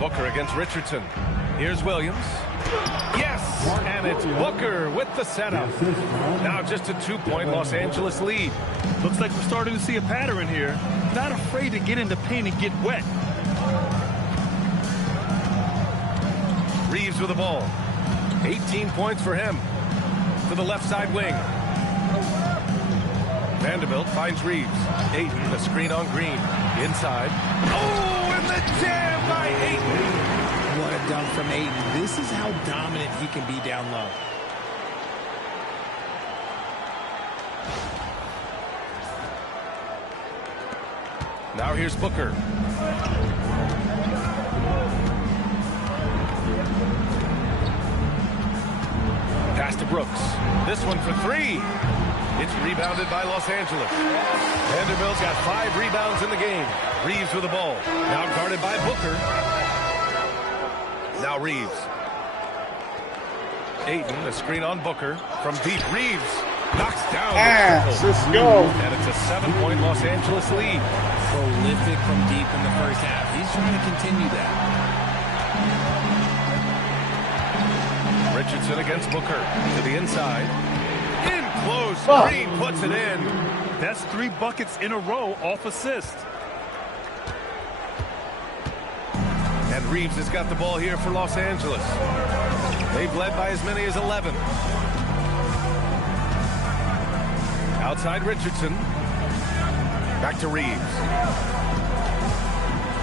Booker against Richardson. Here's Williams. Yes! And it's Booker with the setup. Now just a 2-point Los Angeles lead. Looks like we're starting to see a pattern here. Not afraid to get in the paint and get wet. Reeves with the ball. 18 points for him. To the left side wing. Vanderbilt finds Reeves. Ayton, the screen on Green. Inside. Oh, and the jam by Ayton. What a dunk from Ayton. This is how dominant he can be down low. Now here's Booker. Pass to Brooks. This one for 3. It's rebounded by Los Angeles. Vanderbilt's got 5 rebounds in the game. Reeves with the ball. Now guarded by Booker. Now Reeves. Ayton, a screen on Booker. From deep, Reeves knocks down. Let's go. And it's a 7-point Los Angeles lead. Prolific from deep in the first half. He's trying to continue that. Richardson against Booker. To the inside. In close. Green puts it in. That's 3 buckets in a row off assist. And Reeves has got the ball here for Los Angeles. They've led by as many as 11. Outside Richardson. Back to Reeves.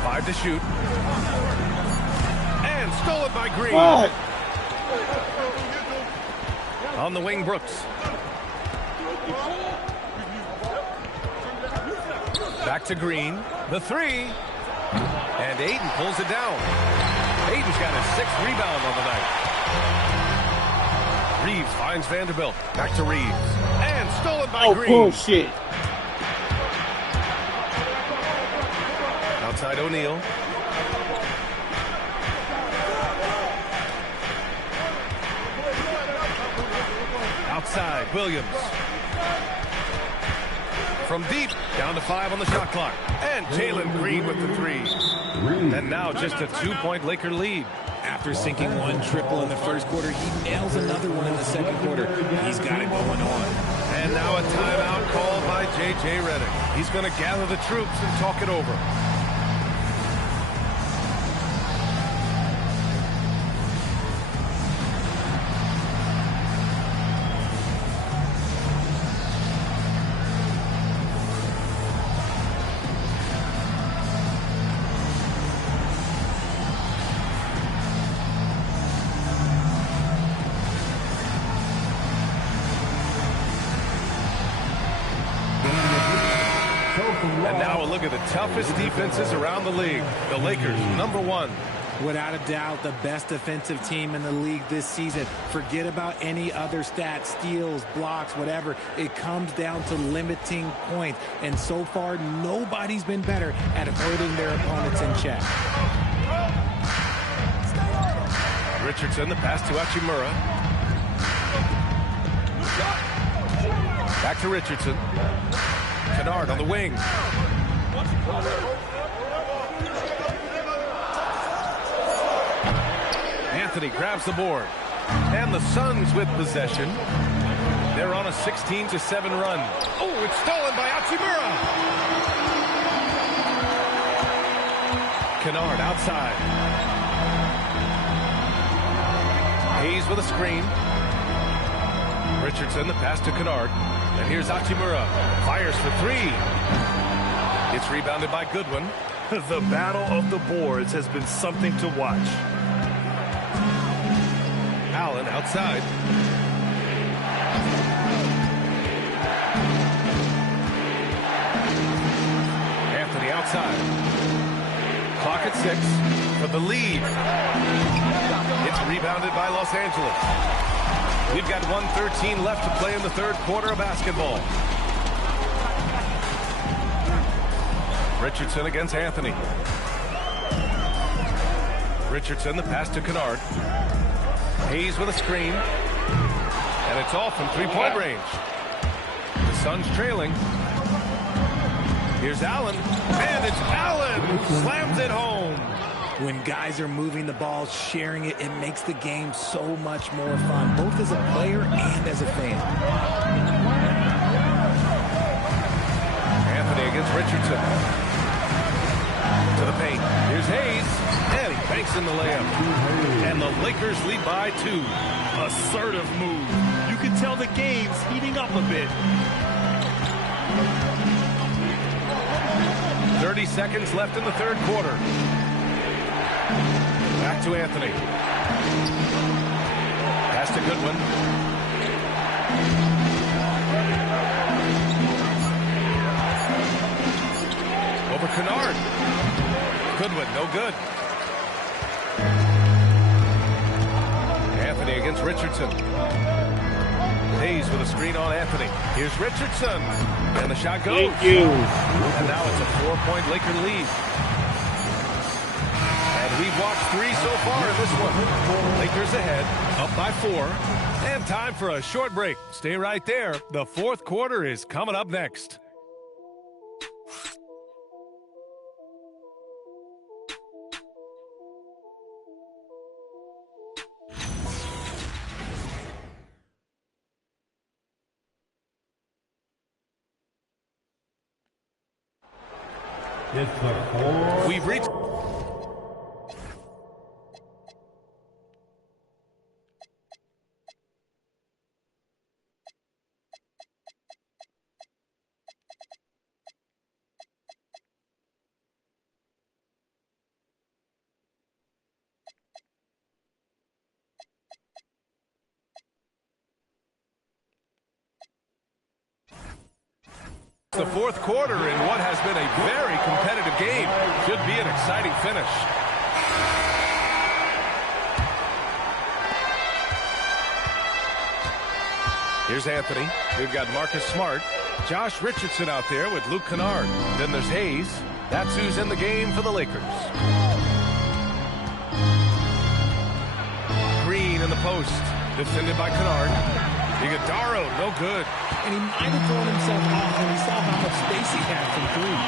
5 to shoot. And stolen by Green. What? On the wing, Brooks. Back to Green. The 3. And Ayton pulls it down. Ayton's got his 6th rebound on the night. Reeves finds Vanderbilt. Back to Reeves. And stolen by Green. Oh, bullshit. Outside O'Neal. Outside Williams. From deep, down to 5 on the shot clock. And Jalen Green with the 3. And now just a 2-point Laker lead. After sinking 1 triple in the first quarter, he nails another one in the second quarter. He's got it going on. And now a timeout called by J.J. Redick. He's going to gather the troops and talk it over. And now a look at the toughest defenses around the league. The Lakers, #1. Without a doubt, the best defensive team in the league this season. Forget about any other stats, steals, blocks, whatever. It comes down to limiting points. And so far, nobody's been better at holding their opponents in check. Richardson, the pass to Hachimura. Back to Richardson. Kennard on the wing. Anthony grabs the board. And the Suns with possession. They're on a 16-7 run. Oh, it's stolen by Hachimura. Kennard outside. Hayes with a screen. Richardson, the pass to Kennard. And here's Hachimura. Fires for 3. It's rebounded by Goodwin. The battle of the boards has been something to watch. Allen outside. Anthony outside. Clock at 6 for the lead. It's rebounded by Los Angeles. We've got 1:13 left to play in the third quarter of basketball. Richardson against Anthony. Richardson, the pass to Kennard. Hayes with a screen. And it's off from 3-point range. The Suns trailing. Here's Allen. And it's Allen who slams it home. When guys are moving the ball, sharing it, it makes the game so much more fun, both as a player and as a fan. Anthony against Richardson. To the paint. Here's Hayes. And he banks in the layup. And the Lakers lead by 2. Assertive move. You can tell the game's heating up a bit. 30 seconds left in the third quarter. Back to Anthony. Pass to Goodwin. Over Kennard. Goodwin, no good. Anthony against Richardson. Hayes with a screen on Anthony. Here's Richardson. And the shot goes. Thank you. And now it's a 4-point Laker lead. We've watched 3 so far in this one. Lakers ahead, up by 4. And time for a short break. Stay right there. The fourth quarter is coming up next. It's the 4. We've reached... the fourth quarter in what has been a very competitive game. Should be an exciting finish. Here's Anthony. We've got Marcus Smart. Josh Richardson out there with Luke Kennard. Then there's Hayes. That's who's in the game for the Lakers. Green in the post. Defended by Kennard. Iguodaro, no good. And he might have thrown himself off when he saw how much space he had from three.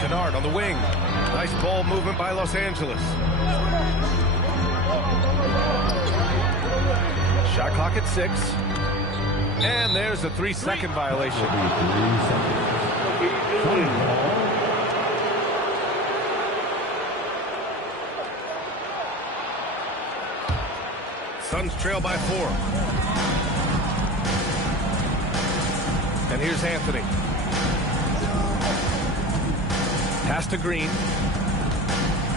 Kennard on the wing. Nice ball movement by Los Angeles. Shot clock at 6. And there's a 3-second violation. Suns trail by 4. And here's Anthony. Pass to Green.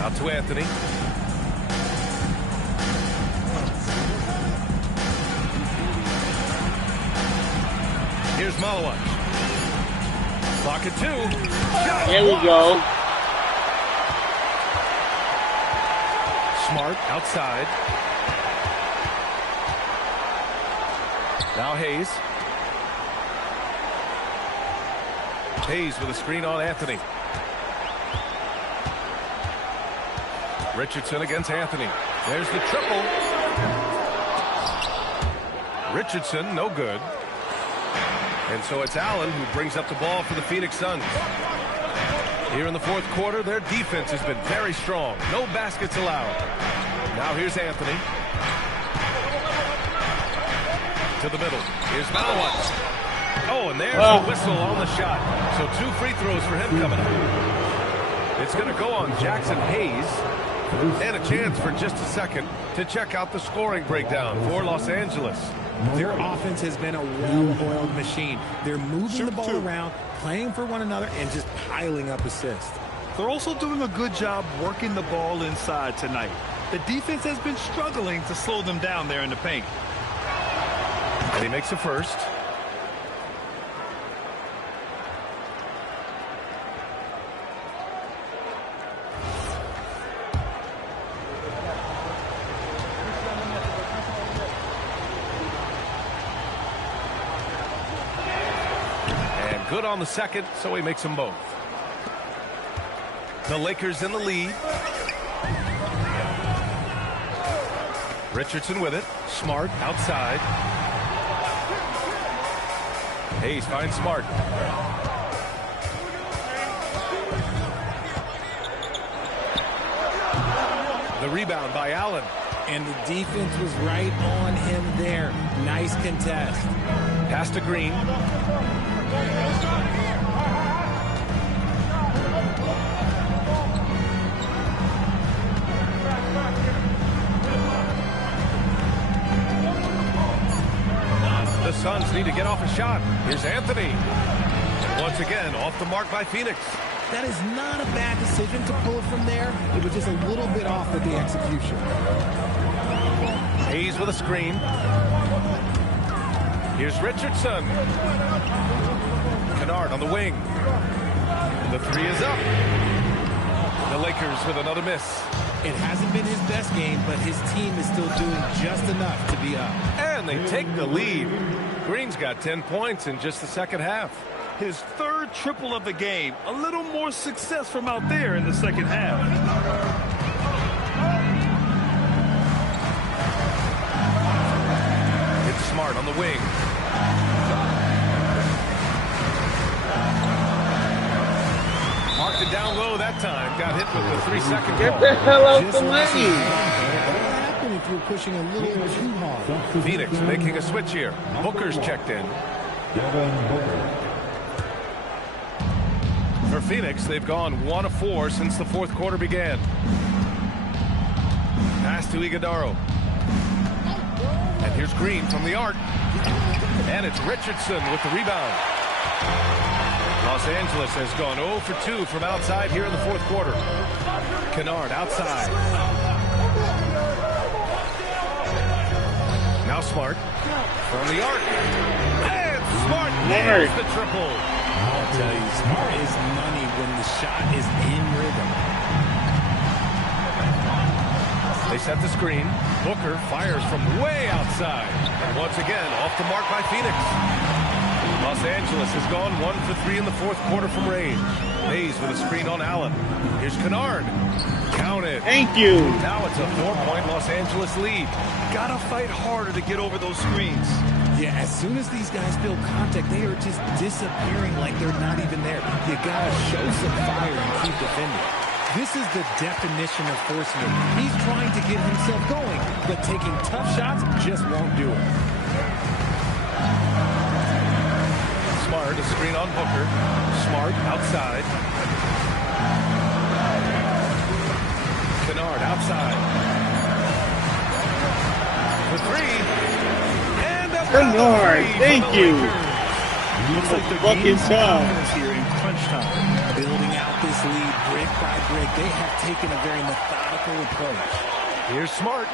Out to Anthony. Here's Malawat. Clock at 2. There we go. Smart outside. Now Hayes. Hayes with a screen on Anthony. Richardson against Anthony. There's the triple. Richardson, no good. And so it's Allen who brings up the ball for the Phoenix Suns. Here in the fourth quarter, their defense has been very strong. No baskets allowed. Now here's Anthony. To the middle. Here's Malawat. Oh, and there's the whistle on the shot. So 2 free throws for him coming up. It's going to go on Jackson Hayes. And a chance for just a second to check out the scoring breakdown for Los Angeles. Their offense has been a well-oiled machine. They're moving the ball around, playing for one another, and just piling up assists. They're also doing a good job working the ball inside tonight. The defense has been struggling to slow them down there in the paint. And he makes a first. And good on the second, so he makes them both. The Lakers in the lead. Richardson with it. Smart outside. Hayes finds Smart. The rebound by Allen. And the defense was right on him there. Nice contest. Pass to Green. The Suns need to get off a shot. Here's Anthony. Once again, off the mark by Phoenix. That is not a bad decision to pull it from there. It was just a little bit off with the execution. Hayes with a screen. Here's Richardson. Kennard on the wing. The 3 is up. The Lakers with another miss. It hasn't been his best game, but his team is still doing just enough to be up. And they take the lead. Green's got 10 points in just the second half. His 3rd triple of the game. A little more success from out there in the second half. It's Smart on the wing. Marked it down low that time. Got hit with the 3-second call. Get the hell out the way. What happened if you're pushing a little too hard? Phoenix making a switch here. Booker's checked in. Devin Booker. For Phoenix, they've gone 1 of 4 since the fourth quarter began. Pass to Iguodaro. And here's Green from the arc. And it's Richardson with the rebound. Los Angeles has gone 0 for 2 from outside here in the fourth quarter. Kennard outside. Now Smart from the arc. Smart nails the triple. I'll tell you, Smart is money when the shot is in rhythm. They set the screen. Booker fires from way outside. And once again, off the mark by Phoenix. Los Angeles has gone 1 for 3 in the fourth quarter from range. Mays with a screen on Allen. Here's Kennard. Count it. Thank you. Now it's a 4-point Los Angeles lead. Gotta fight harder to get over those screens. Yeah, as soon as these guys feel contact, they are just disappearing like they're not even there. You gotta show some fire and keep defending. This is the definition of forcing it. He's trying to get himself going, but taking tough shots just won't do it. Smart, a screen on Booker. Smart outside. Kennard outside. For three. And a Kennard, thank you. Looks like they're fucking tough here in crunch time. Building out this lead brick by brick, they have taken a very methodical approach. Here's Smart.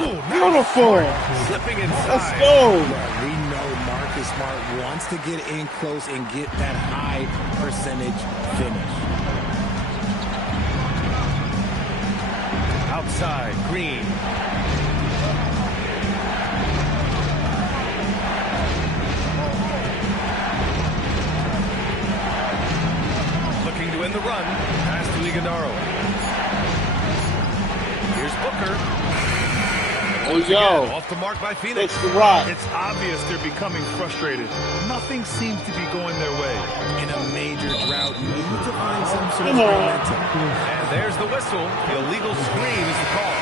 Ooh, beautiful. Slipping inside. Let's go. Yeah, we know Marcus Smart wants to get in close and get that high percentage finish. Outside, Green. Looking to win the run. Pass to Iguodala. Here's Booker. Off the mark by Phoenix. It's the rock. It's obvious they're becoming frustrated. Nothing seems to be going their way. In a major drought, you need to find some sort of momentum. And there's the whistle. The illegal screen is the call.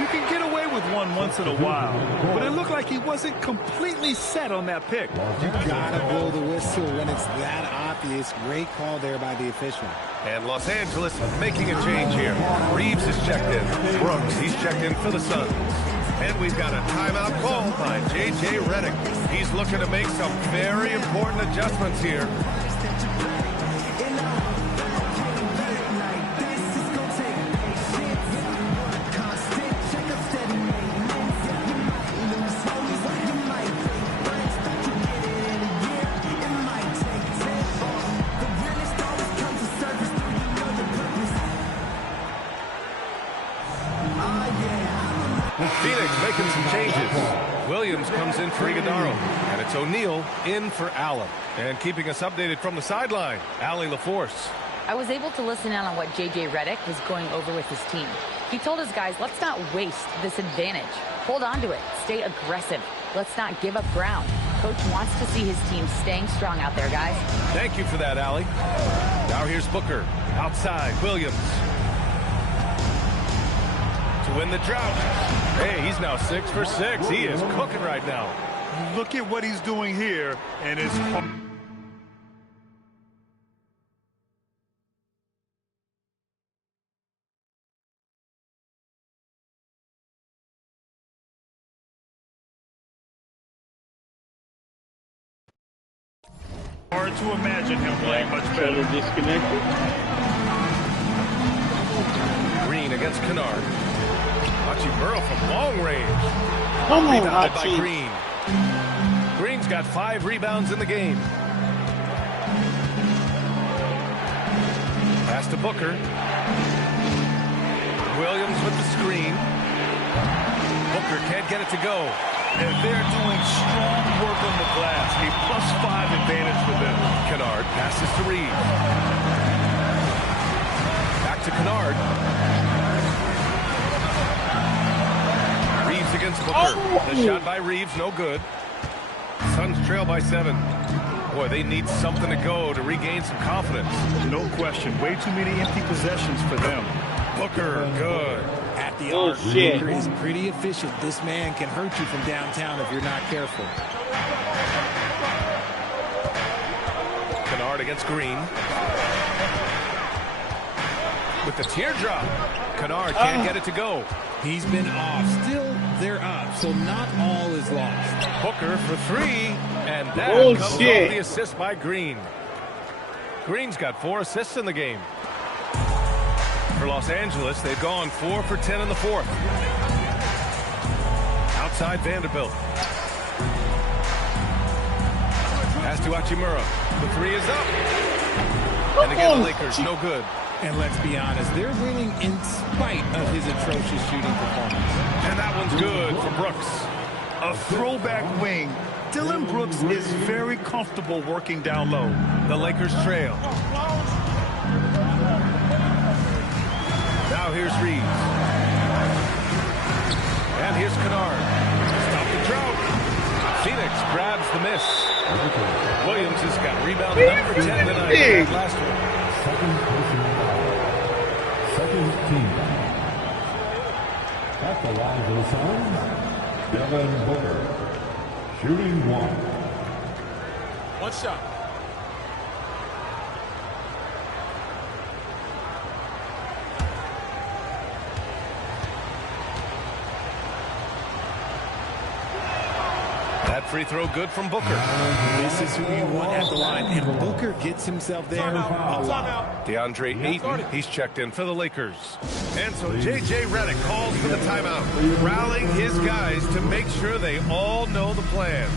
You can get away with one once in a while, but it looked like he wasn't completely set on that pick. You gotta blow the whistle when it's that obvious. Great call there by the official. And Los Angeles making a change here. Reeves is checked in. Brooks, he's checked in for the Suns. And we've got a timeout called by J.J. Redick. He's looking to make some very important adjustments here. Phoenix making some changes. Williams comes in for Iguodala, and it's O'Neal in for Allen. And keeping us updated from the sideline, Allie LaForce. I was able to listen in on what J.J. Redick was going over with his team. He told his guys, let's not waste this advantage. Hold on to it. Stay aggressive. Let's not give up ground. Coach wants to see his team staying strong out there, guys. Thank you for that, Allie. Now here's Booker. Outside, Williams. To win the drought. Hey, he's now 6 for 6. He is cooking right now. Look at what he's doing here, and it's hard to imagine him playing much better. Disconnected. Green against Kennard. Hachimura from long range. Come on, Rebounded by Hachi. Green. Green's got 5 rebounds in the game. Pass to Booker. Williams with the screen. Booker can't get it to go. And they're doing strong work on the glass. A +5 advantage for them. Kennard passes to Reeves. Back to Kennard. Reeves against Booker. The shot by Reeves, no good. Suns trail by 7. Boy, they need something to go to regain some confidence. No question. Way too many empty possessions for them. Booker, good. At the Oh, arc, shit. Booker is pretty efficient. This man can hurt you from downtown if you're not careful. Kennard against Green. With the teardrop. Kennard can't get it to go. He's been off. Still, they're up, so not all is lost. Booker for 3. And that Oh, comes shit. off the assist by Green. Green's got 4 assists in the game. For Los Angeles, they've gone 4 for 10 in the fourth. Outside Vanderbilt. to Hachimura. The three is up. And again, the Lakers, no good. And let's be honest, they're winning in spite of his atrocious shooting performance. And that one's good for Brooks. A throwback wing. Dylan Brooks is very comfortable working down low. The Lakers trail. Now here's Reeves. And here's Kennard. Stop the drought. Phoenix grabs the miss. Williams has got rebound number 10 tonight. Last one. Second personal foul. Second team foul. At the line for the Suns, Devin Booker. Shooting one. One shot. That free throw good from Booker. This is who you want at the line, and Booker gets himself there a lot. DeAndre Ayton, he's checked in for the Lakers. And so J.J. Redick calls for the timeout, rallying his guys to make sure they all know the plan.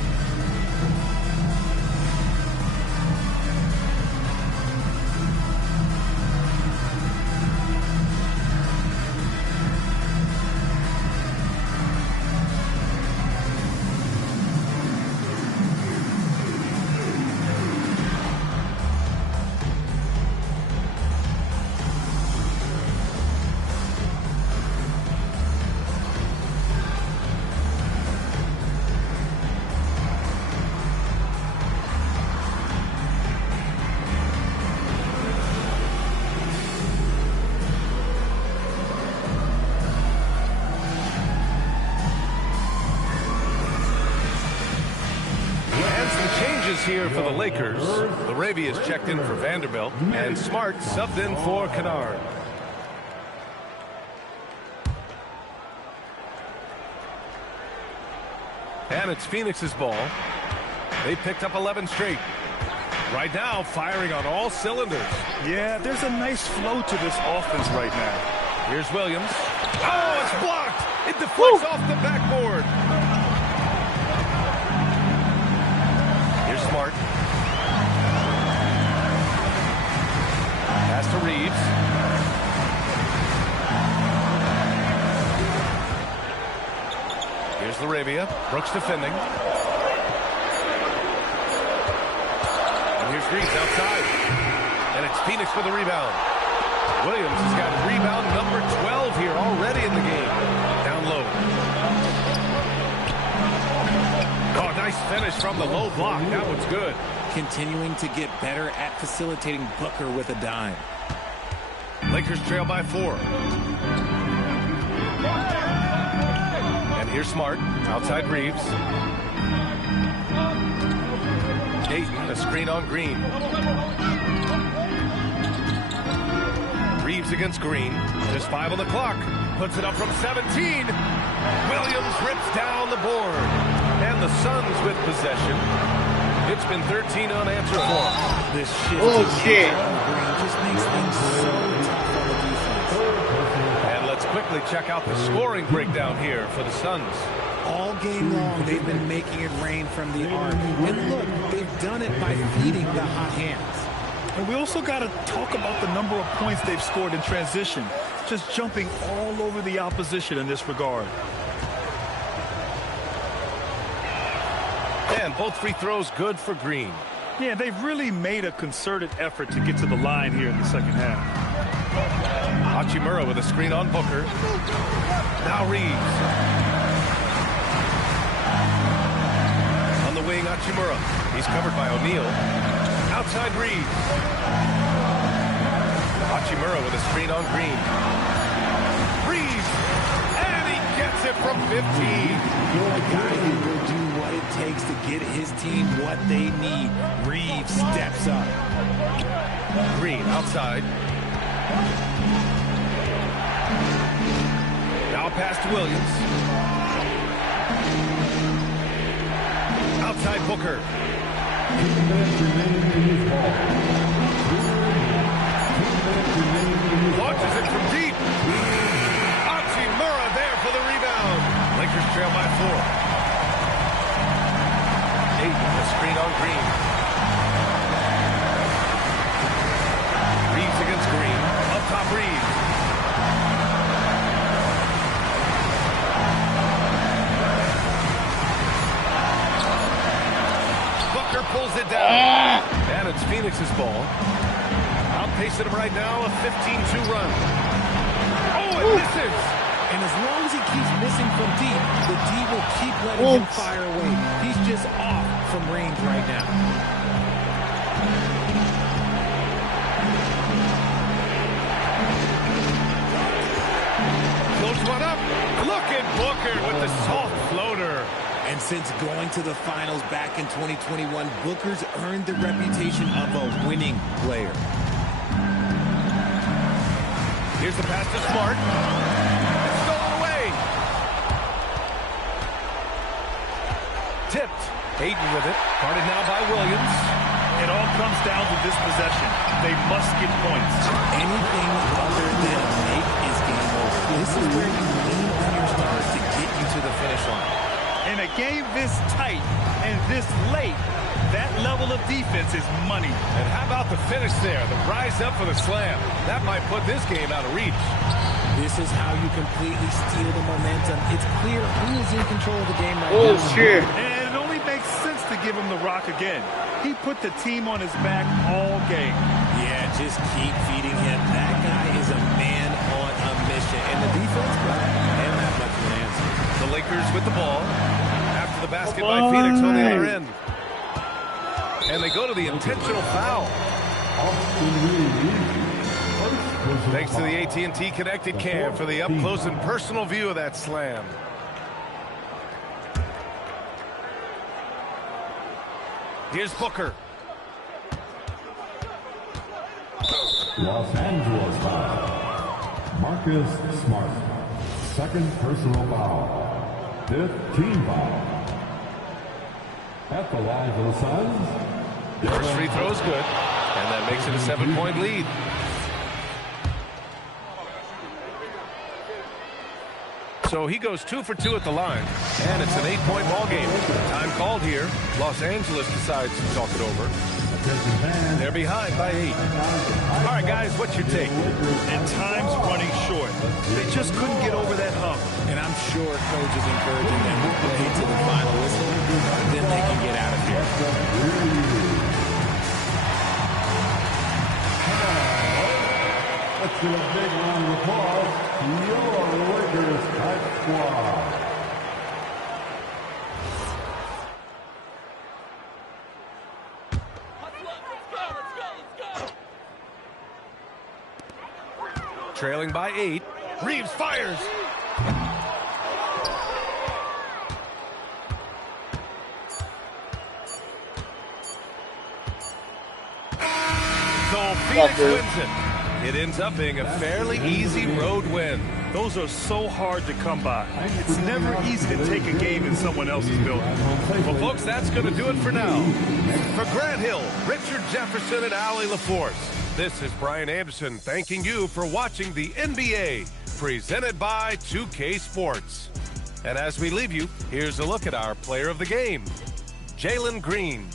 Here for the Lakers. Larabia's checked in for Vanderbilt, and Smart subbed in for Kennard. And it's Phoenix's ball. They picked up 11 straight. Right now, firing on all cylinders. Yeah, there's a nice flow to this offense right now. Here's Williams. Oh, it's blocked! It deflects off the backboard. Smart. Pass to Reeves. Here's Larabia. Brooks defending. And here's Reeves outside. And it's Phoenix for the rebound. Williams has got rebound number 12 here already in the game. Down low. Oh, nice finish from the low block. That one's good. Continuing to get better at facilitating Booker with a dime. Lakers trail by 4. And here's Smart. Outside Reeves. Ayton, a screen on Green. Reeves against Green. Just 5 on the clock. Puts it up from 17. Williams rips down the board. And the Suns with possession. It's been 13 unanswered for them. This shit just makes things so tough on the defense. And let's quickly check out the scoring breakdown here for the Suns. All game long, they've been making it rain from the arc. And look, they've done it by feeding the hot hands. And we also got to talk about the number of points they've scored in transition. Just jumping all over the opposition in this regard. And both free throws good for Green. Yeah, they've really made a concerted effort to get to the line here in the second half. Hachimura with a screen on Booker. Now Reeves. On the wing, Hachimura. He's covered by O'Neal. Outside Reeves. Hachimura with a screen on Green. Reeves. And he gets it from 15. A guy who will do what it takes to get his team what they need. Reeves steps up. Green outside. Now pass to Williams. Outside Booker. Launches it from deep. Hachimura there for the rebound. Lakers trail by 4. Ayton, the screen on Green. Booker pulls it down. And it's Phoenix's ball. Outpacing him right now, a 15-2 run. Oh, it misses! And as long as he keeps missing from deep, the D will keep letting him fire away. He's just off from range right now. Close one up. Look at Booker with the soft floater. And since going to the finals back in 2021, Booker's earned the reputation of a winning player. Here's the pass to Smart. It's stolen away. Tipped. Hayden with it. Guarded now by Williams. It all comes down to this possession. They must get points. Anything other than a make is game over. This is where you lean on your stars to get you to the finish line. In a game this tight and this late, that level of defense is money. And how about the finish there? The rise up for the slam. That might put this game out of reach. This is how you completely steal the momentum. It's clear who is in control of the game right now. Oh, shit. And it only makes sense to give him the rock again. He put the team on his back all game. Yeah, just keep feeding him. That guy is a man on a mission. And the defense, well, they don't have much of an answer. The Lakers with the ball. After the basket by Phoenix on the other end. And they go to the intentional foul. Thanks to the AT&T Connected Cam for the up-close and personal view of that slam. Here's Booker. Los Angeles foul. Marcus Smart. Second personal foul. Fifth team foul. At the line for the Suns. First free throw is good. And that makes it a 7-point lead. So he goes 2 for 2 at the line. And it's an 8-point ball game. Time called here. Los Angeles decides to talk it over. They're behind by 8. All right, guys, what's your take? And time's running short. They just couldn't get over that hump. And I'm sure coach is encouraging them to play to the final whistle. Then they can get out of here. Let's do a big round of applause to your Lakers type squad. Trailing by 8. Reeves fires. So Phoenix wins it. It ends up being a fairly easy road win. Those are so hard to come by. It's never easy to take a game in someone else's building. Well, folks, that's going to do it for now. For Grant Hill, Richard Jefferson, and Allie LaForce, this is Brian Anderson thanking you for watching the NBA, presented by 2K Sports. And as we leave you, here's a look at our player of the game, Jalen Green.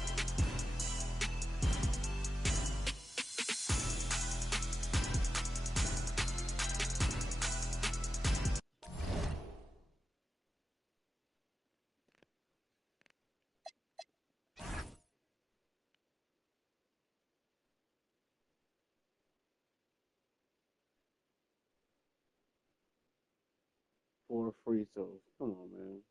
Four free throws. Come on, man.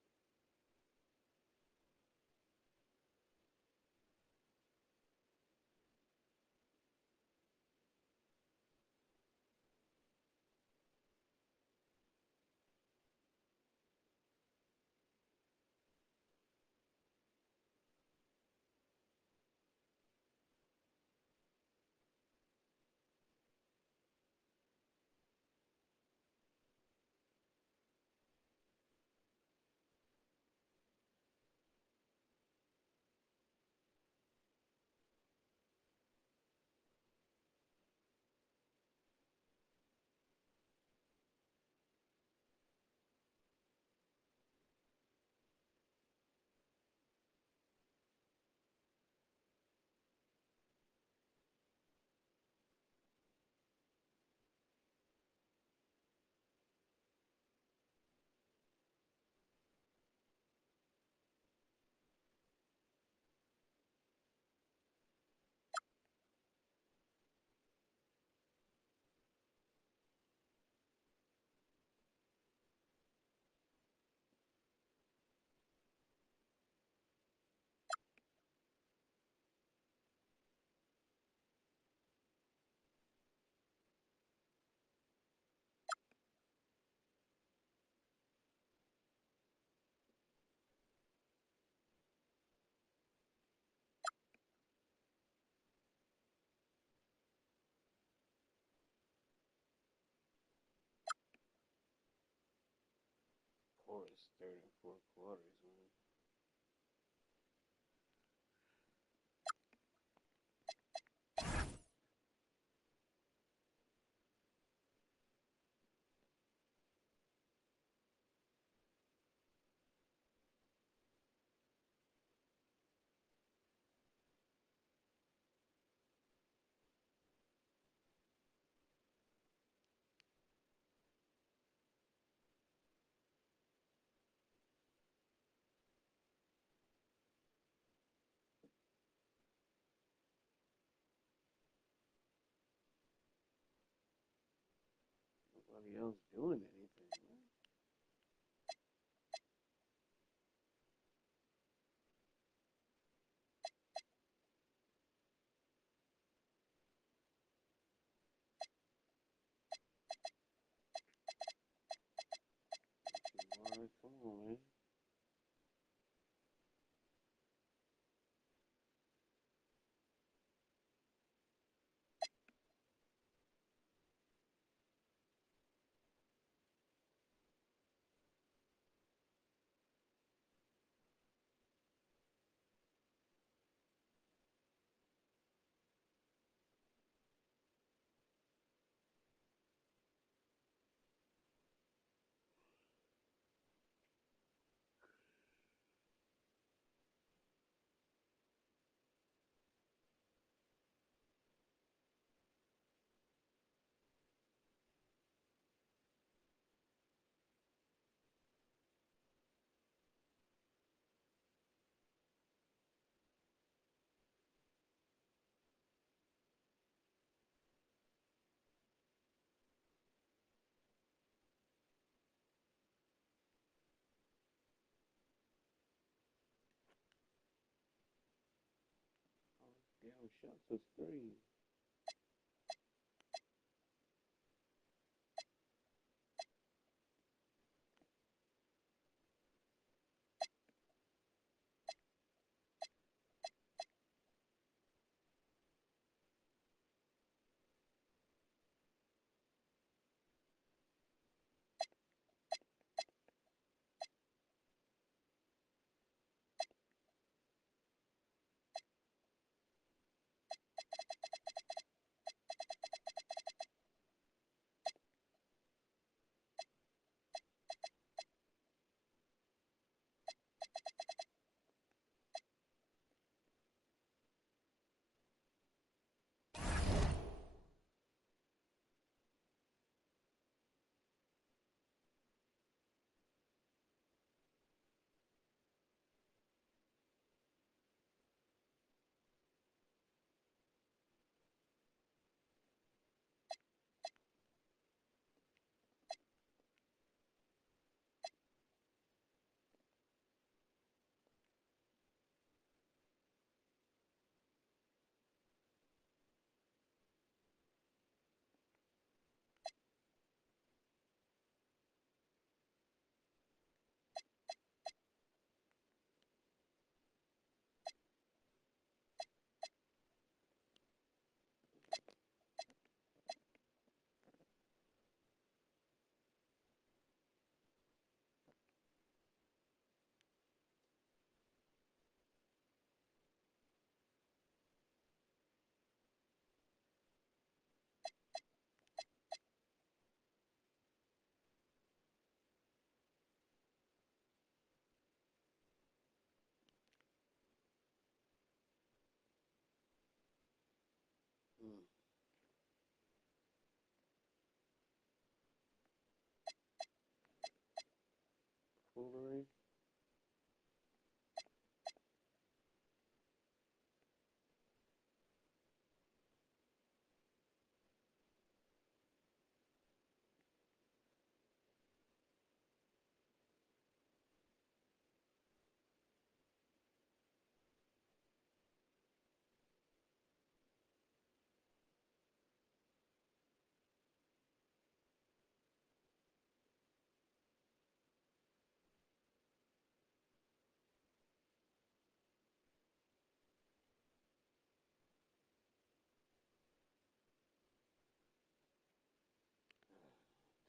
worst third and fourth quarters, man. Nobody else doing anything, man. Come on, man. Damn shots was three. Foolery.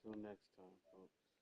Till next time, folks.